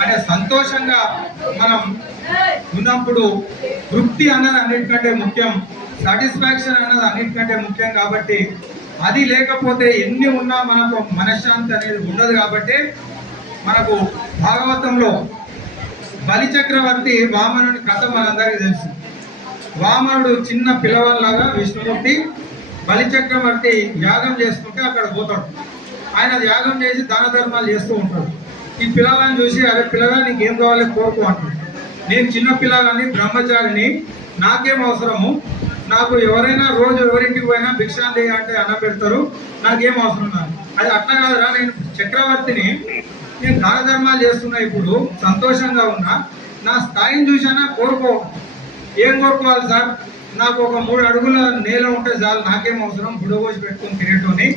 అనే సంతోషంగా మనం ఉన్నప్పుడు తృప్తి అన్నది అన్నిటికంటే ముఖ్యం, సాటిస్ఫాక్షన్ అన్నది అన్నిటికంటే ముఖ్యం. కాబట్టి అది లేకపోతే ఎన్ని ఉన్నా మనకు మనశ్శాంతి అనేది ఉండదు. కాబట్టి మనకు భాగవతంలో బలి చక్రవర్తి వామనుని కథ మనందరికీ తెలుసు. వామనుడు చిన్న పిల్లవాళ్ళలాగా విష్ణుమూర్తి బలి చక్రవర్తి యాగం చేస్తుంటే అక్కడ పోతాడు. ఆయన యాగం చేసి దాన ధర్మాలు చేస్తూ ఉంటాడు. ఈ పిల్లగాన్ని చూసి అరే పిల్లగా నీకేం కావాలి కోరుకో అంటాడు. నేను చిన్న పిల్లగాన్ని బ్రహ్మచారిని, నాకేం అవసరము, నాకు ఎవరైనా రోజు ఎవరింటికి పోయినా భిక్షాంతి అంటే అన్నం పెడతారు, నాకేం అవసరం నాకు. అది అట్లా కాదురా, నేను చక్రవర్తిని, నేను దాన ధర్మాలు చేస్తున్నా, ఇప్పుడు సంతోషంగా ఉన్నా, నా స్థాయిని చూసానా కోరుకో. ఏం కోరుకోవాలి సార్, నాకు ఒక 3 అడుగుల నేల ఉంటే చాలు, నాకేం అవసరం, బుడగోసి పెట్టుకుని తినేటోని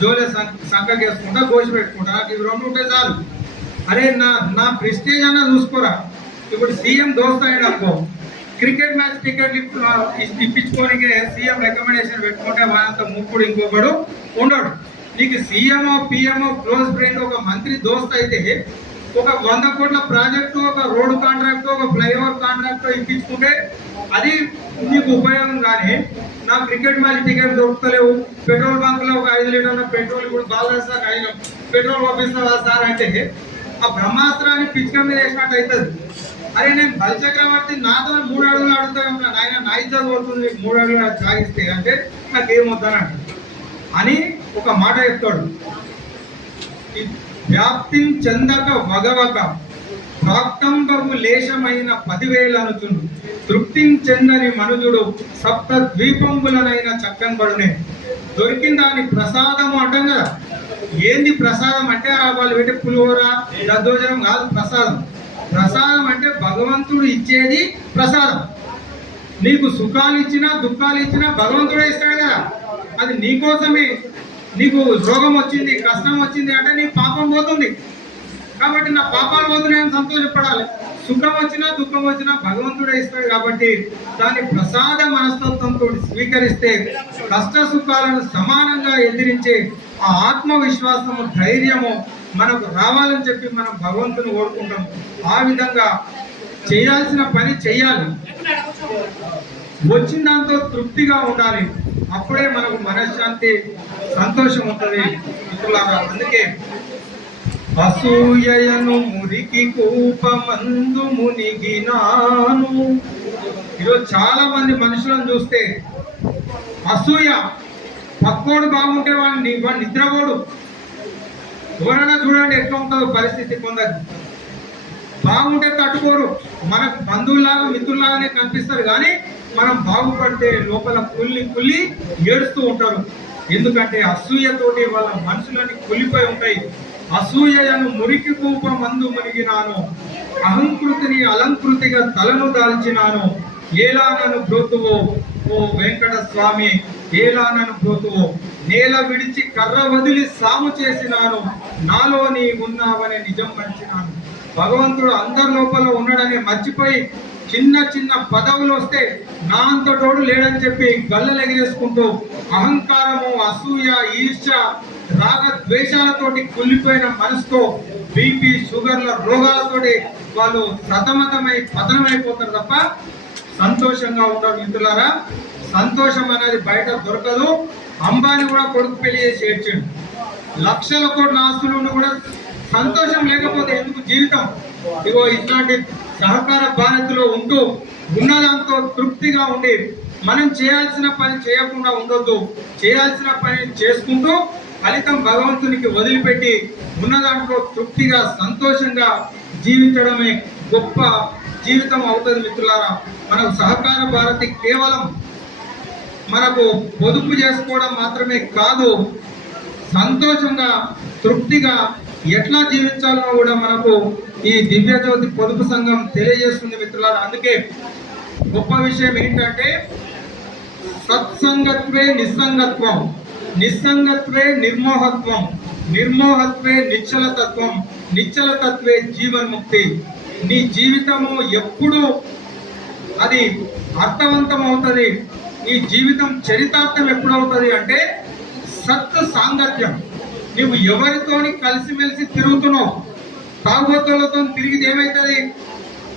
జోలే సంకకేసుకుంటా గోసి పెట్టుకుంటా, నాకు ఇవి 2 ఉంటే చాలు. అరే నా ప్రెస్టేజ్ అన్నా చూసుకోరా. ఇప్పుడు సీఎం దోస్త్ అయిన అనుకో, క్రికెట్ మ్యాచ్ టికెట్లు ఇప్పించుకోనికి సీఎం రికమెండేషన్ పెట్టుకుంటే వాళ్ళంత ముక్కుడు ఇంకొకడు ఉండడు. నీకు సీఎంఓ పిఎంఓ క్లోజ్ ఫ్రెండ్ ఒక మంత్రి దోస్త్ అయితే ఒక 100 కోట్ల ప్రాజెక్టు, ఒక రోడ్డు కాంట్రాక్టు, ఒక ఫ్లైఓవర్ కాంట్రాక్టు ఇప్పించుకుంటే అది నీకు ఉపయోగం. కానీ నా క్రికెట్ మ్యాచ్ టికెట్ దొరుకుతలేవు, పెట్రోల్ బంక్లో ఒక 5 లీటర్ల పెట్రోల్ ఇప్పుడు బాగా సార్ అయిన పెట్రోల్ పంపిస్తావా సార్ అంటే ఆ బ్రహ్మాస్త్రాన్ని పిచ్చిక మీద వేసినట్టు అవుతుంది. అరే నేను బలి చక్రవర్తి నాతో 3 అడుగులు అడుగుతా ఉన్నాను, ఆయన నా ఇజ్జత్ పోతుంది 3 అడుగులు సాగిస్తే అంటే నాకేమవుతానంట అని ఒక మాట చెప్తాడు. వ్యాప్తిం చెందక వగవక ప్రాప్తంబము లేశమైన 10,000 అనుచుండు, తృప్తిం చెందని మనుజుడు సప్త ద్వీపంబులనైన చక్కన్బడునే. దొరికిన దాని ప్రసాదము అంటాం కదా. ఏంది ప్రసాదం అంటే వాళ్ళు పెట్టే పులిహోర దద్దోజనం కాదు ప్రసాదం. ప్రసాదం అంటే భగవంతుడు ఇచ్చేది ప్రసాదం. నీకు సుఖాలు ఇచ్చినా దుఃఖాలు ఇచ్చినా భగవంతుడే ఇస్తాడు కదా. అది నీకోసమే. నీకు రోగం వచ్చింది, కష్టం వచ్చింది అంటే నీ పాపం పోతుంది. కాబట్టి నా పాపాలు పోతున్నాయని సంతోషపడాలి. సుఖం వచ్చినా దుఃఖం వచ్చినా భగవంతుడే ఇస్తాడు కాబట్టి దాన్ని ప్రసాద మనస్తత్వంతో స్వీకరిస్తే కష్ట సుఖాలను సమానంగా ఎదిరించే ఆ ఆత్మవిశ్వాసము ధైర్యము మనకు రావాలని చెప్పి మనం భగవంతుని కోరుకుంటాం. ఆ విధంగా చేయాల్సిన పని చెయ్యాలి, వచ్చిన దాంతో తృప్తిగా ఉండాలి. అప్పుడే మనకు మనశ్శాంతి సంతోషం ఉంటుంది మిత్రులారా. అందుకే అసూయను మురికి కూపమందు మునిగినాను. ఈరోజు చాలా మంది మనుషులను చూస్తే అసూయ, పక్కోడు బాగుంటే వాడు నిద్రపోడు. ఎవరైనా చూడండి ఎట్లా ఉంటుందో పరిస్థితి. కొందరు బాగుంటే తట్టుకోరు, మనకు బంధువులాగా మిత్రుల్లాగానే కనిపిస్తారు, కానీ మనం బాగుపడితే లోపల కుళ్ళి ఏడుస్తూ ఉంటారు. ఎందుకంటే అసూయతోటి వాళ్ళ మనసులన్నీ కుళ్ళిపోయి ఉంటాయి. అసూయను మురికి కూప మందు మునిగినాను, అహంకృతిని అలంకృతిగా తలను దాల్చినాను. ఏలా నన్ను బ్రోతువో ఓ వెంకట స్వామి, ఏలా నన్ను బ్రోతువో. నేల విడిచి కర్ర వదిలి సాము చేసినాను, నాలో నీ ఉన్నావని నిజం మర్చినాను. భగవంతుడు అందరి లోపల ఉన్నాడని మర్చిపోయి చిన్న చిన్న పదవులు వస్తే నా అంతటోడు లేడని చెప్పి గల్లలు ఎగిరేసుకుంటూ అహంకారము, అసూయ, ఈర్ష్య, రాగ ద్వేషాలతోటి కుళ్ళిపోయిన మనసుతో బీపీ, షుగర్ల రోగాలతోటి వాళ్ళు సతమతమై పతనమైపోతారు తప్ప సంతోషంగా ఉంటారు. మిత్రులారా, సంతోషం అనేది బయట దొరకదు. అంబానీ కూడా కొడుకు పెళ్లి చేసి ఏడ్చాడు. లక్షల కోట్ల ఆస్తులు కూడా సంతోషం లేకపోతే ఎందుకు జీవితం? ఇగో ఇట్లాంటి సహకార భారతిలో ఉంటూ ఉన్నదాంతో తృప్తిగా ఉండి మనం చేయాల్సిన పని చేయకుండా ఉండొద్దు. చేయాల్సిన పని చేసుకుంటూ ఫలితం భగవంతునికి వదిలిపెట్టి ఉన్న దాంట్లో తృప్తిగా సంతోషంగా జీవించడమే గొప్ప జీవితం అవుతుంది. మిత్రులారా, మనకు సహకార భారతి కేవలం మనకు పొదుపు చేసుకోవడం మాత్రమే కాదు, సంతోషంగా తృప్తిగా ఎట్లా జీవించాలో కూడా మనకు ఈ దివ్యజ్యోతి పొదుపు సంఘం తెలియజేస్తుంది మిత్రులారా. అందుకే గొప్ప విషయం ఏంటంటే సత్సంగత్వే నిస్సంగత్వం, నిస్సంగత్వే నిర్మోహత్వం, నిర్మోహత్వే నిశ్చలతత్వం, నిశ్చలతత్వే జీవన్ముక్తి. నీ జీవితము ఎప్పుడు అది అర్థవంతం అవుతుంది, నీ జీవితం చరితార్థం ఎప్పుడు అవుతుంది అంటే సత్ సాంగత్యం. నువ్వు ఎవరితోని కలిసిమెలిసి తిరుగుతున్నావు, తాగుబోతులతో తిరిగితే ఏమవుతుంది?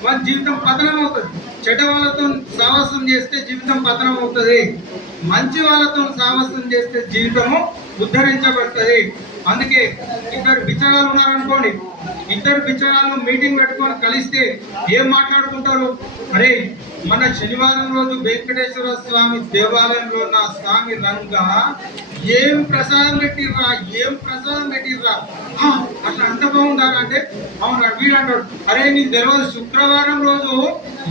వాళ్ళ జీవితం పతనం అవుతుంది. చెడ్డ వాళ్ళతో సావాసం చేస్తే జీవితం పతనం అవుతుంది, మంచి వాళ్ళతో సావాసం చేస్తే జీవితము ఉద్ధరించబడుతుంది. అందుకే ఇద్దరు బిచ్చగాళ్ళు ఉన్నారనుకోండి, ఇద్దరు బిచ్చగాళ్ళు మీటింగ్ పెట్టుకొని కలిస్తే ఏం మాట్లాడుకుంటారు? అరే, మన శనివారం రోజు వెంకటేశ్వర స్వామి దేవాలయంలో నా స్వామి రంగా ఏం ప్రసాదం పెట్టిర్రా, ఏం ప్రసాదం పెట్టిర్రా, అట్లా అంత బాగుందారా అంటే అవును వీడు అంటాడు, అరే నీకు తెలియదు శుక్రవారం రోజు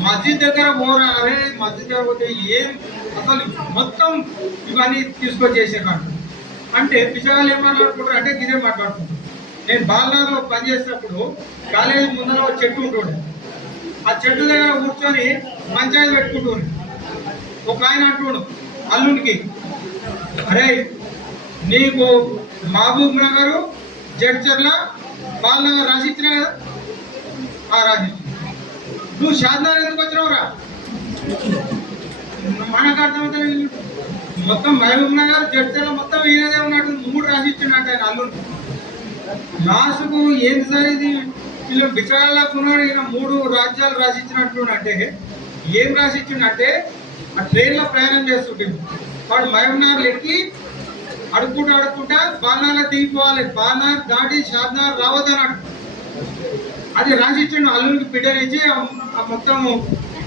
మస్జిద్ దగ్గర పోరా, అరే మస్జిద్ దగ్గర పోతే ఏం అసలు మొత్తం ఇవన్నీ తీసుకొచ్చేసేవాడు అంటే పిచ్చగాళ్ళు ఏం మాట్లాడుకుంటారు అంటే గిరే మాట్లాడుకుంటారు. నేను బాలనాలో పనిచేసినప్పుడు కాలేజీ ముందర ఒక చెట్టు ఉంటుండే, ఆ చెట్టు దగ్గర కూర్చొని పంచాయతీ పెట్టుకుంటుండే. ఒక ఆయన అంటుండు అల్లునికి, అరే నీకు మహబూబ్ నగర్, జడ్చర్ల, బాలనగర్ రాసిచ్చిన కదా, రాసిచ్చిన, నువ్వు షాద్నగర్ ఎందుకు వచ్చినావురా? మనకు అర్థమవుతుంది, మొత్తం మహబూబ్ నగర్, జడ్చర్ల మొత్తం ఈయనదే ఉన్నట్టు 3 రాసిచ్చిండు ఆయన అల్లుని. లాస్ట్కు ఏంటి సార్ ఇది, వీళ్ళు బిచ్చగాళ్ళకున్నాడు, ఈయన 3 రాజ్యాలు రాసిచ్చినట్లు అంటే ఏం రాసిచ్చిండంటే ఆ ట్రైన్లో ప్రయాణం చేస్తుంటాడు వాడు మహబూబ్నగర్ ఎక్కి అడుక్కుంటా బాలనగర్ దిగిపోవాలి, బాలనగర్ దాటి షాద్నగర్ రావద్దన్నట్టు అది రాసిచ్చిండు. అల్లునికి పిడ్డనిచ్చి మొత్తం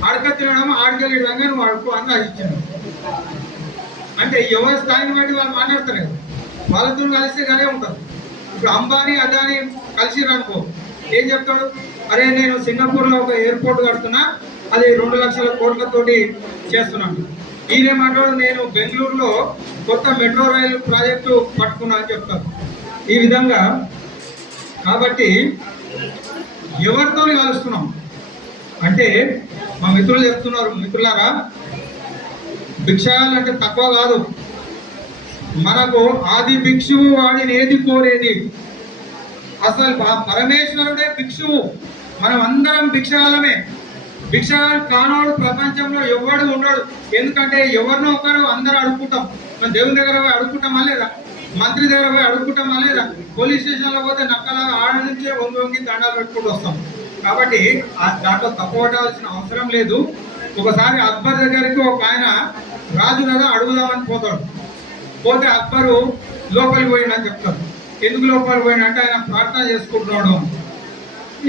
అడక తినడం, ఆడకెళ్ళి రంగా నువ్వు అడుక్కో అని రాసిచ్చిండు. అంటే ఎవరి స్థాయిని బట్టి వాళ్ళు మాట్లాడతారు కదా, వాళ్ళతో కలిస్తే కానీ ఉంటారు. ఇప్పుడు అంబానీ, అదానీ కలిసి అనుకో ఏం చెప్తాడు, అరే నేను సింగపూర్లో ఒక ఎయిర్పోర్ట్ కడుతున్నా, అది 2 లక్షల కోట్లతోటి చేస్తున్నాను. ఈయనేమంటాడు, నేను బెంగళూరులో కొత్త మెట్రో రైలు ప్రాజెక్టు పట్టుకున్నా అని చెప్తారు. ఈ విధంగా కాబట్టి ఎవరితో కలుస్తున్నాం అంటే మా మిత్రులు చెప్తున్నారు, మిత్రులారా భిక్షాలంటే తక్కువ కాదు, మనకు ఆది భిక్షువు వాడిని ఏది కోరేది, అసలు పరమేశ్వరుడే భిక్షువు. మనం అందరం భిక్షగాలమే. భిక్షగాలు కానోడు ప్రపంచంలో ఎవడు ఉండడు. ఎందుకంటే ఎవరినో ఒకరు అందరూ అడుక్కుంటాం. మన దేవుని దగ్గర పోయి అడుక్కుంటామా లేదా, మంత్రి దగ్గర పోయి అడుక్కుంటామా లేదా, పోలీస్ స్టేషన్లో పోతే నక్కలాగా ఆడ నుంచే వంగి వంగి దండాలు పెట్టుకుంటూ వస్తాం. కాబట్టి దాంట్లో తప్పవటాల్సిన అవసరం లేదు. ఒకసారి అక్బర్ దగ్గరికి ఒక ఆయన రాజు కదా అడుగుదామని పోతాడు. పోతే అక్బరు లోపలికి పోయిందని చెప్తాడు. ఎందుకు లోపలికి పోయినంటే ఆయన ప్రార్థన చేసుకుంటున్నాడు.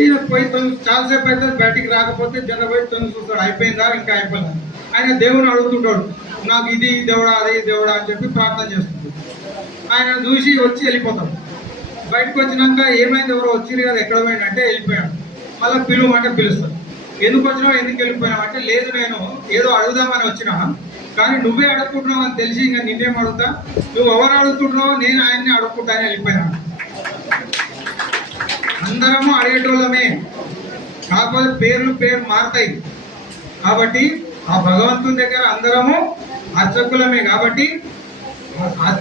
ఈయన పోయి చాలాసేపు అయితే బయటికి రాకపోతే జన పోయి తొంగి చూస్తాడు, అయిపోయిందా ఇంకా అయిపోయిందా. ఆయన దేవుని అడుగుతుంటాడు, నాకు ఇది దేవుడా అది దేవుడా అని చెప్పి ప్రార్థన చేస్తుంటాడు. ఆయన చూసి వచ్చి వెళ్ళిపోతాడు. బయటకు వచ్చినాక ఏమైంది, ఎవరో వచ్చిరు కదా, ఎక్కడ పోయినంటే వెళ్ళిపోయాడు. మళ్ళీ పిలువమంటే పిలుస్తాడు. ఎందుకు వచ్చినావు, ఎందుకు వెళ్ళిపోయినావు అంటే, లేదు నేను ఏదో అడుగుదామని వచ్చినా, కానీ నువ్వే అడుక్కుంటున్నావు అని తెలిసి ఇంకా నిన్నేం అడుగుతా, నువ్వు ఎవరు అడుగుతుంటున్నావో నేను ఆయన్ని అడుక్కుంటానని వెళ్ళిపోయాను. అందరము అడిగేటోళ్ళమే, కాకపోతే పేరు మారుతాయి. కాబట్టి ఆ భగవంతుని దగ్గర అందరము అర్చకులమే. కాబట్టి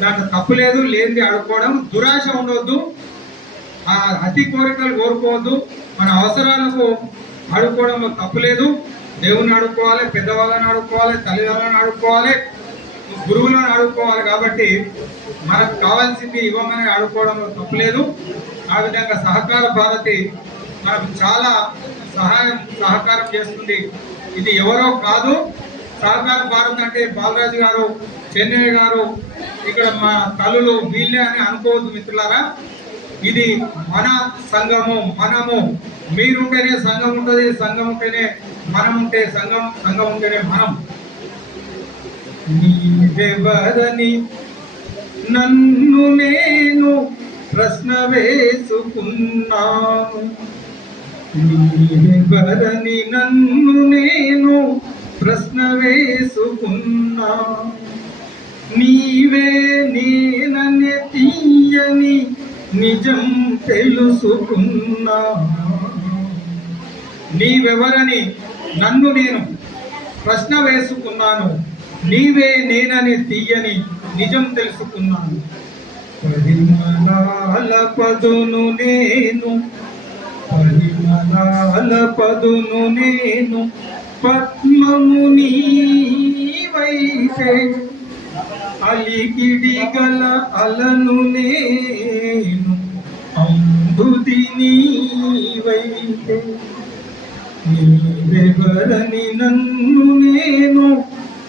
దాంట్లో తప్పు లేదు. లేనిది అడుక్కోవడం, దురాశ ఉండవద్దు, అతి కోరికలు కోరుకోవద్దు. మన అవసరాలకు అడుక్కోవడంలో తప్పు లేదు. దేవుని అడుక్కోవాలి, పెద్దవాళ్ళని అడుక్కోవాలి, తల్లిదండ్రులను అడుక్కోవాలి, గురువులను అడుక్కోవాలి. కాబట్టి మనకు కావాల్సింది ఇవ్వమని అడుక్కోవడంలో తప్పు లేదు. ఆ విధంగా సహకార భారతి మనకు చాలా సహకారం చేస్తుంది. ఇది ఎవరో కాదు, సహకార భారత్ అంటే బాలరాజు గారు, చెన్నై గారు, ఇక్కడ మా తల్లులు వీళ్ళే అని అనుకోవద్దు మిత్రులారా. ఇది మన సంఘము, మనము. మీరుంటేనే సంఘం ఉంటుంది, సంఘం ఉంటేనే మనం ఉంటే సంఘం ఉంటేనే మనం. నీవెవరని నన్ను నేను ప్రశ్న వేసుకున్నాను, నీవెవరని నన్ను నేను ప్రశ్న వేసుకున్నా, నీవే నేననే తీయని నిజం తెలుసుకున్నా. నీవెవరని నన్ను నేను ప్రశ్న వేసుకున్నాను, నీవే నేనని తీయని నిజం తెలుసుకున్నాను. పరిమళాల పదును నేను, పరిమళాల పదును నేను, పద్మము నీవైతే, అలికిడి గల అలను నేను, అంబుది నీవైతే. నీవెవరని నన్ను నేను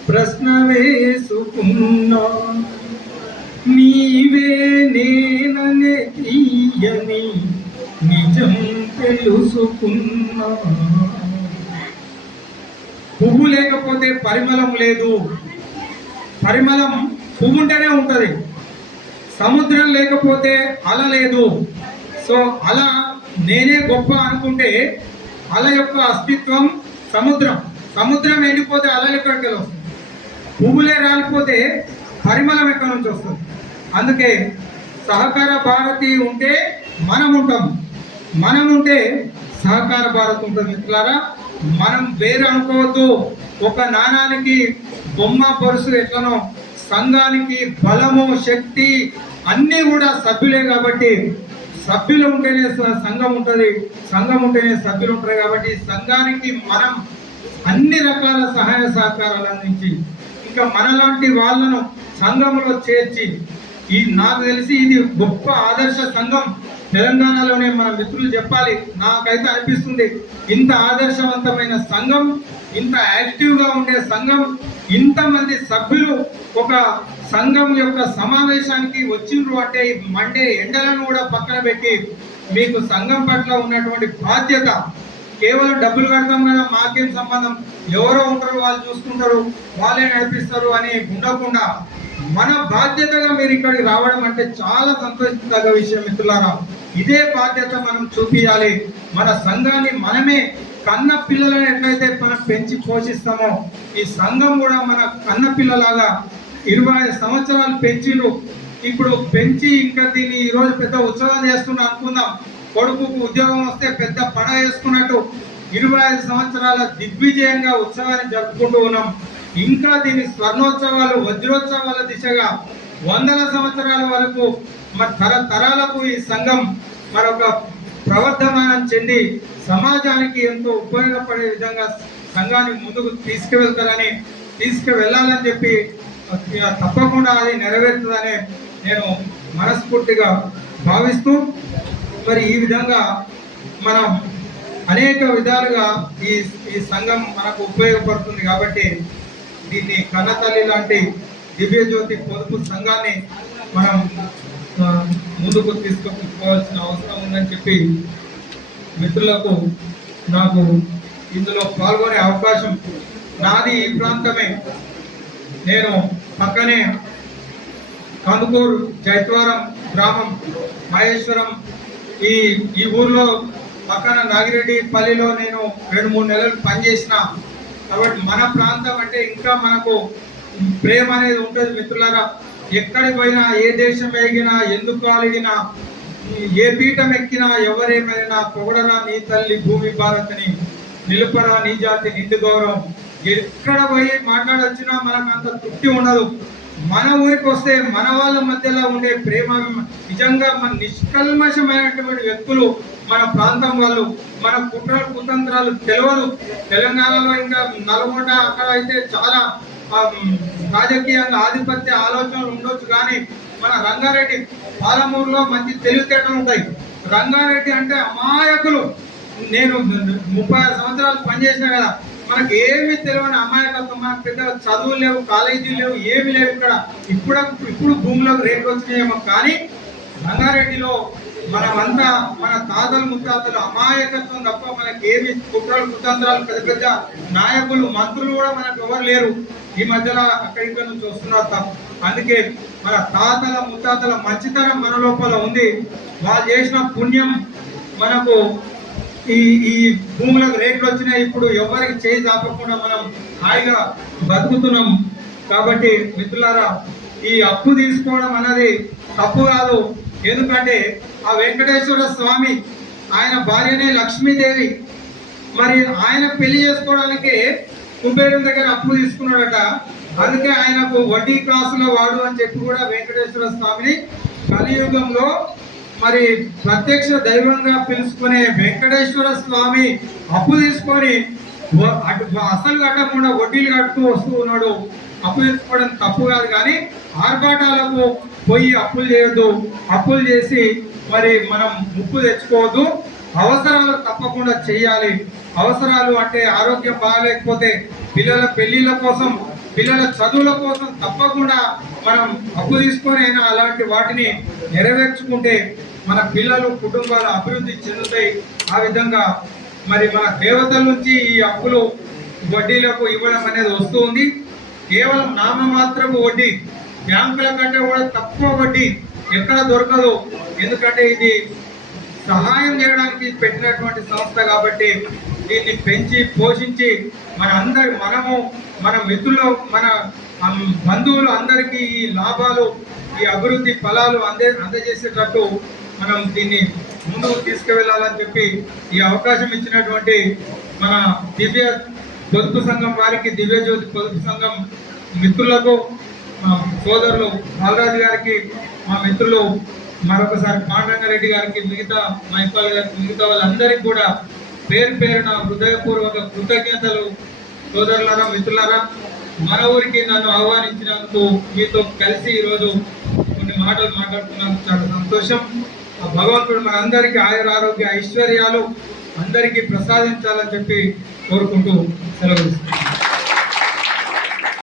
ప్రశ్న వేసుకున్నా, నీవే నేననే తీయని నిజం తెలుసుకున్నా. పువ్వు లేకపోతే పరిమళం లేదు. పరిమళం పువ్వు ఉంటేనే ఉంటుంది. సముద్రం లేకపోతే అల లేదు. సో అల నేనే గొప్ప అనుకుంటే అల యొక్క అస్తిత్వం సముద్రం. సముద్రం ఎండిపోతే అలలు ఎక్కడికి వస్తుంది? పువ్వులే రాలిపోతే పరిమళం ఎక్కడి నుంచి వస్తుంది? అందుకే సహకార భారతి ఉంటే మనం ఉంటాం, మనం ఉంటే సహకార భారత్ ఉంటుంది. మిత్రులారా, మనం వేరు అనుకోవద్దు. ఒక నాణానికి బొమ్మ పరుసు ఎట్లనో సంఘానికి బలము, శక్తి అన్నీ కూడా సభ్యులే. కాబట్టి సభ్యులు ఉంటేనే సంఘం ఉంటుంది, సంఘం ఉంటేనే సభ్యులు ఉంటారు. కాబట్టి సంఘానికి మనం అన్ని రకాల సహాయ సహకారాలు అందించి ఇంకా మనలాంటి వాళ్ళను సంఘంలో చేర్చి, నాకు తెలిసి ఇది గొప్ప ఆదర్శ సంఘం తెలంగాణలోనే. మన మిత్రులు చెప్పాలి, నాకైతే అనిపిస్తుంది ఇంత ఆదర్శవంతమైన సంఘం, ఇంత యాక్టివ్గా ఉండే సంఘం, ఇంతమంది సభ్యులు ఒక సంఘం యొక్క సమావేశానికి వచ్చిండ్రు అంటే మండే ఎండలను కూడా పక్కన పెట్టి మీకు సంఘం పట్ల ఉన్నటువంటి బాధ్యత. కేవలం డబ్బులు కడతాం కదా, మాకేం సంబంధం, ఎవరో ఉంటారు వాళ్ళు చూసుకుంటారు, వాళ్ళే నడిపిస్తారు అని ఉండకుండా మన బాధ్యతగా మీరు ఇక్కడికి రావడం అంటే చాలా సంతోషించదగ్గ విషయం మిత్రులారా. ఇదే బాధ్యత మనం చూపించాలి. మన సంఘాన్ని మనమే కన్న పిల్లలను ఎట్లయితే మనం పెంచి పోషిస్తామో, ఈ సంఘం కూడా మన కన్న పిల్లలాగా 25 సంవత్సరాలు పెంచిరు. ఇప్పుడు పెంచి ఇంకా దీన్ని ఈరోజు పెద్ద ఉత్సవం చేస్తున్నా అనుకుందాం. కొడుకుకు ఉద్యోగం వస్తే పెద్ద పండగ చేసుకున్నట్టు 25 సంవత్సరాల దిగ్విజయంగా ఉత్సవాన్ని జరుపుకుంటూ ఉన్నాం. ఇంకా దీని స్వర్ణోత్సవాలు, వజ్రోత్సవాల దిశగా 100 సంవత్సరాల వరకు మన తరతరాలకు ఈ సంఘం మరొక ప్రవర్ధమానం చెంది సమాజానికి ఎంతో ఉపయోగపడే విధంగా సంఘాన్ని ముందుకు తీసుకువెళ్ళాలని చెప్పి తప్పకుండా అది నెరవేరుతుందని నేను మనస్ఫూర్తిగా భావిస్తూ, మరి ఈ విధంగా మనం అనేక విధాలుగా ఈ సంఘం మనకు ఉపయోగపడుతుంది కాబట్టి దీన్ని కన్నతల్లి లాంటి దివ్యజ్యోతి పొదుపు సంఘాన్ని మనం ముందుకు తీసుకుపోవాల్సిన అవసరం ఉందని చెప్పి మిత్రులకు నాకు ఇందులో పాల్గొనే అవకాశం, నాది ఈ ప్రాంతమే, నేను పక్కనే కందుకూరు జైత్వారం గ్రామం మహేశ్వరం ఈ ఊర్లో పక్కన నాగిరెడ్డిపల్లిలో నేను 2-3 నెలలు పనిచేసిన కాబట్టి మన ప్రాంతం అంటే ఇంకా మనకు ప్రేమ అనేది ఉంటుంది మిత్రులారా. ఎక్కడికి పోయినా, ఏ దేశం ఎగినా, ఎందుకు అలిగినా, ఏ పీఠం ఎక్కినా, ఎవరేమైనా పొగడరా నీ తల్లి భూమి భారత్ని, నిలుపరా నీ జాతి నిండు గౌరవం. ఎక్కడ పోయి మాట్లాడొచ్చినా మనకు అంత తృప్తి ఉండదు. మన ఊరికి వస్తే మన వాళ్ళ మధ్యలో ఉండే ప్రేమ, నిజంగా మన నిష్కల్మషమైనటువంటి వ్యక్తులు మన ప్రాంతం వాళ్ళు, మన కుట్రలు కుతంత్రాలు తెలియదు. తెలంగాణలో ఇంకా నల్గొండ అక్కడ అయితే చాలా రాజకీయంగా ఆధిపత్య ఆలోచనలు ఉండొచ్చు, కానీ మన రంగారెడ్డి పాలమూరులో మంచి తెలివితేటలు ఉంటాయి. రంగారెడ్డి అంటే అమాయకులు. నేను 36 సంవత్సరాలు పనిచేసిన కదా, మనకు ఏమి తెలియని అమాయకత్వం. మనకు పెద్ద చదువులు లేవు, కాలేజీలు లేవు, ఏమి లేవు ఇక్కడ. ఇప్పుడు భూములకు రేట్లు వచ్చినాయేమో, కానీ రంగారెడ్డిలో మనమంతా మన తాతలు ముత్తాతలు అమాయకత్వం తప్ప మనకి ఏమి కుట్రలు కుతంత్రాలు, పెద్ద పెద్ద నాయకులు మంత్రులు కూడా మనకు ఎవరు లేరు. ఈ మధ్యలో అక్కడిక్కడ నుంచి వస్తున్నారు తప్ప. అందుకే మన తాతల ముత్తాతల మంచితనం మన లోపల ఉంది. వాళ్ళు చేసిన పుణ్యం మనకు ఈ భూములకు రేట్లు వచ్చినాయి. ఇప్పుడు ఎవరికి చేయి దాపకుండా మనం హాయిగా బతుకుతున్నాం. కాబట్టి మిత్రులారా, ఈ అప్పు తీసుకోవడం అనేది తప్పు కాదు. ఎందుకంటే ఆ వెంకటేశ్వర స్వామి ఆయన భార్యనే లక్ష్మీదేవి, మరి ఆయన పెళ్లి చేసుకోవడానికి కుబేరుని దగ్గర అప్పు తీసుకున్నాడట. అందుకే ఆయనకు వడ్డీ కాసుల వాడు అని చెప్పి కూడా వెంకటేశ్వర స్వామిని కలియుగంలో మరి ప్రత్యక్ష దైవంగా పిలుచుకునే వెంకటేశ్వర స్వామి అప్పు తీసుకొని అసలు కట్టకుండా వడ్డీలు కట్టుతూ వస్తూ ఉన్నాడు. అప్పు తీసుకోవడం తప్పు కాదు, కానీ ఆర్భాటాలకు పోయి అప్పులు చేయొద్దు. అప్పులు చేసి మరి మనం ముప్పు తెచ్చుకోవద్దు. అవసరాలు తప్పకుండా చేయాలి. అవసరాలు అంటే ఆరోగ్యం బాగాలేకపోతే, పిల్లల పెళ్లిళ్ళ కోసం, పిల్లల చదువుల కోసం తప్పకుండా మనం అప్పు తీసుకొని అయినా అలాంటి వాటిని నెరవేర్చుకుంటే మన పిల్లలు కుటుంబాలు అభివృద్ధి చెందుతాయి. ఆ విధంగా మరి మన దేవతల నుంచి ఈ అప్పులు వడ్డీలకు ఇవ్వడం అనేది వస్తూ ఉంది. కేవలం నామమాత్రపు వడ్డీ, బ్యాంకుల కంటే కూడా తక్కువ వడ్డీ ఎక్కడ దొరకదు. ఎందుకంటే ఇది సహాయం చేయడానికి పెట్టినటువంటి సంస్థ కాబట్టి దీన్ని పెంచి పోషించి మనము మన మిత్రులు, మన బంధువులు అందరికీ ఈ లాభాలు, ఈ అభివృద్ధి ఫలాలు అందజేసేటట్టు మనం దీన్ని ముందుకు తీసుకువెళ్ళాలని చెప్పి ఈ అవకాశం ఇచ్చినటువంటి మన దివ్య పొదుపు సంఘం వారికి, దివ్యజ్యోతి పొదుపు సంఘం మిత్రులకు, సోదరులు బాలరాజు గారికి, మా మిత్రులు మరొకసారి పాండురంగారెడ్డి గారికి, మిగతా మైపాల్ గారికి, మిగతా వాళ్ళందరికీ కూడా పేరు పేరున హృదయపూర్వక కృతజ్ఞతలు. సోదరులారా, మిత్రులారా, మన ఊరికి నన్ను ఆహ్వానించినందుకు, మీతో కలిసి ఈరోజు కొన్ని మాటలు మాట్లాడుతున్నందుకు చాలా సంతోషం. ఆ భగవంతుడు మనందరికీ ఆయుర ఆరోగ్య ఐశ్వర్యాలు అందరికీ ప్రసాదించాలని చెప్పి కోరుకుంటూ సెలవు.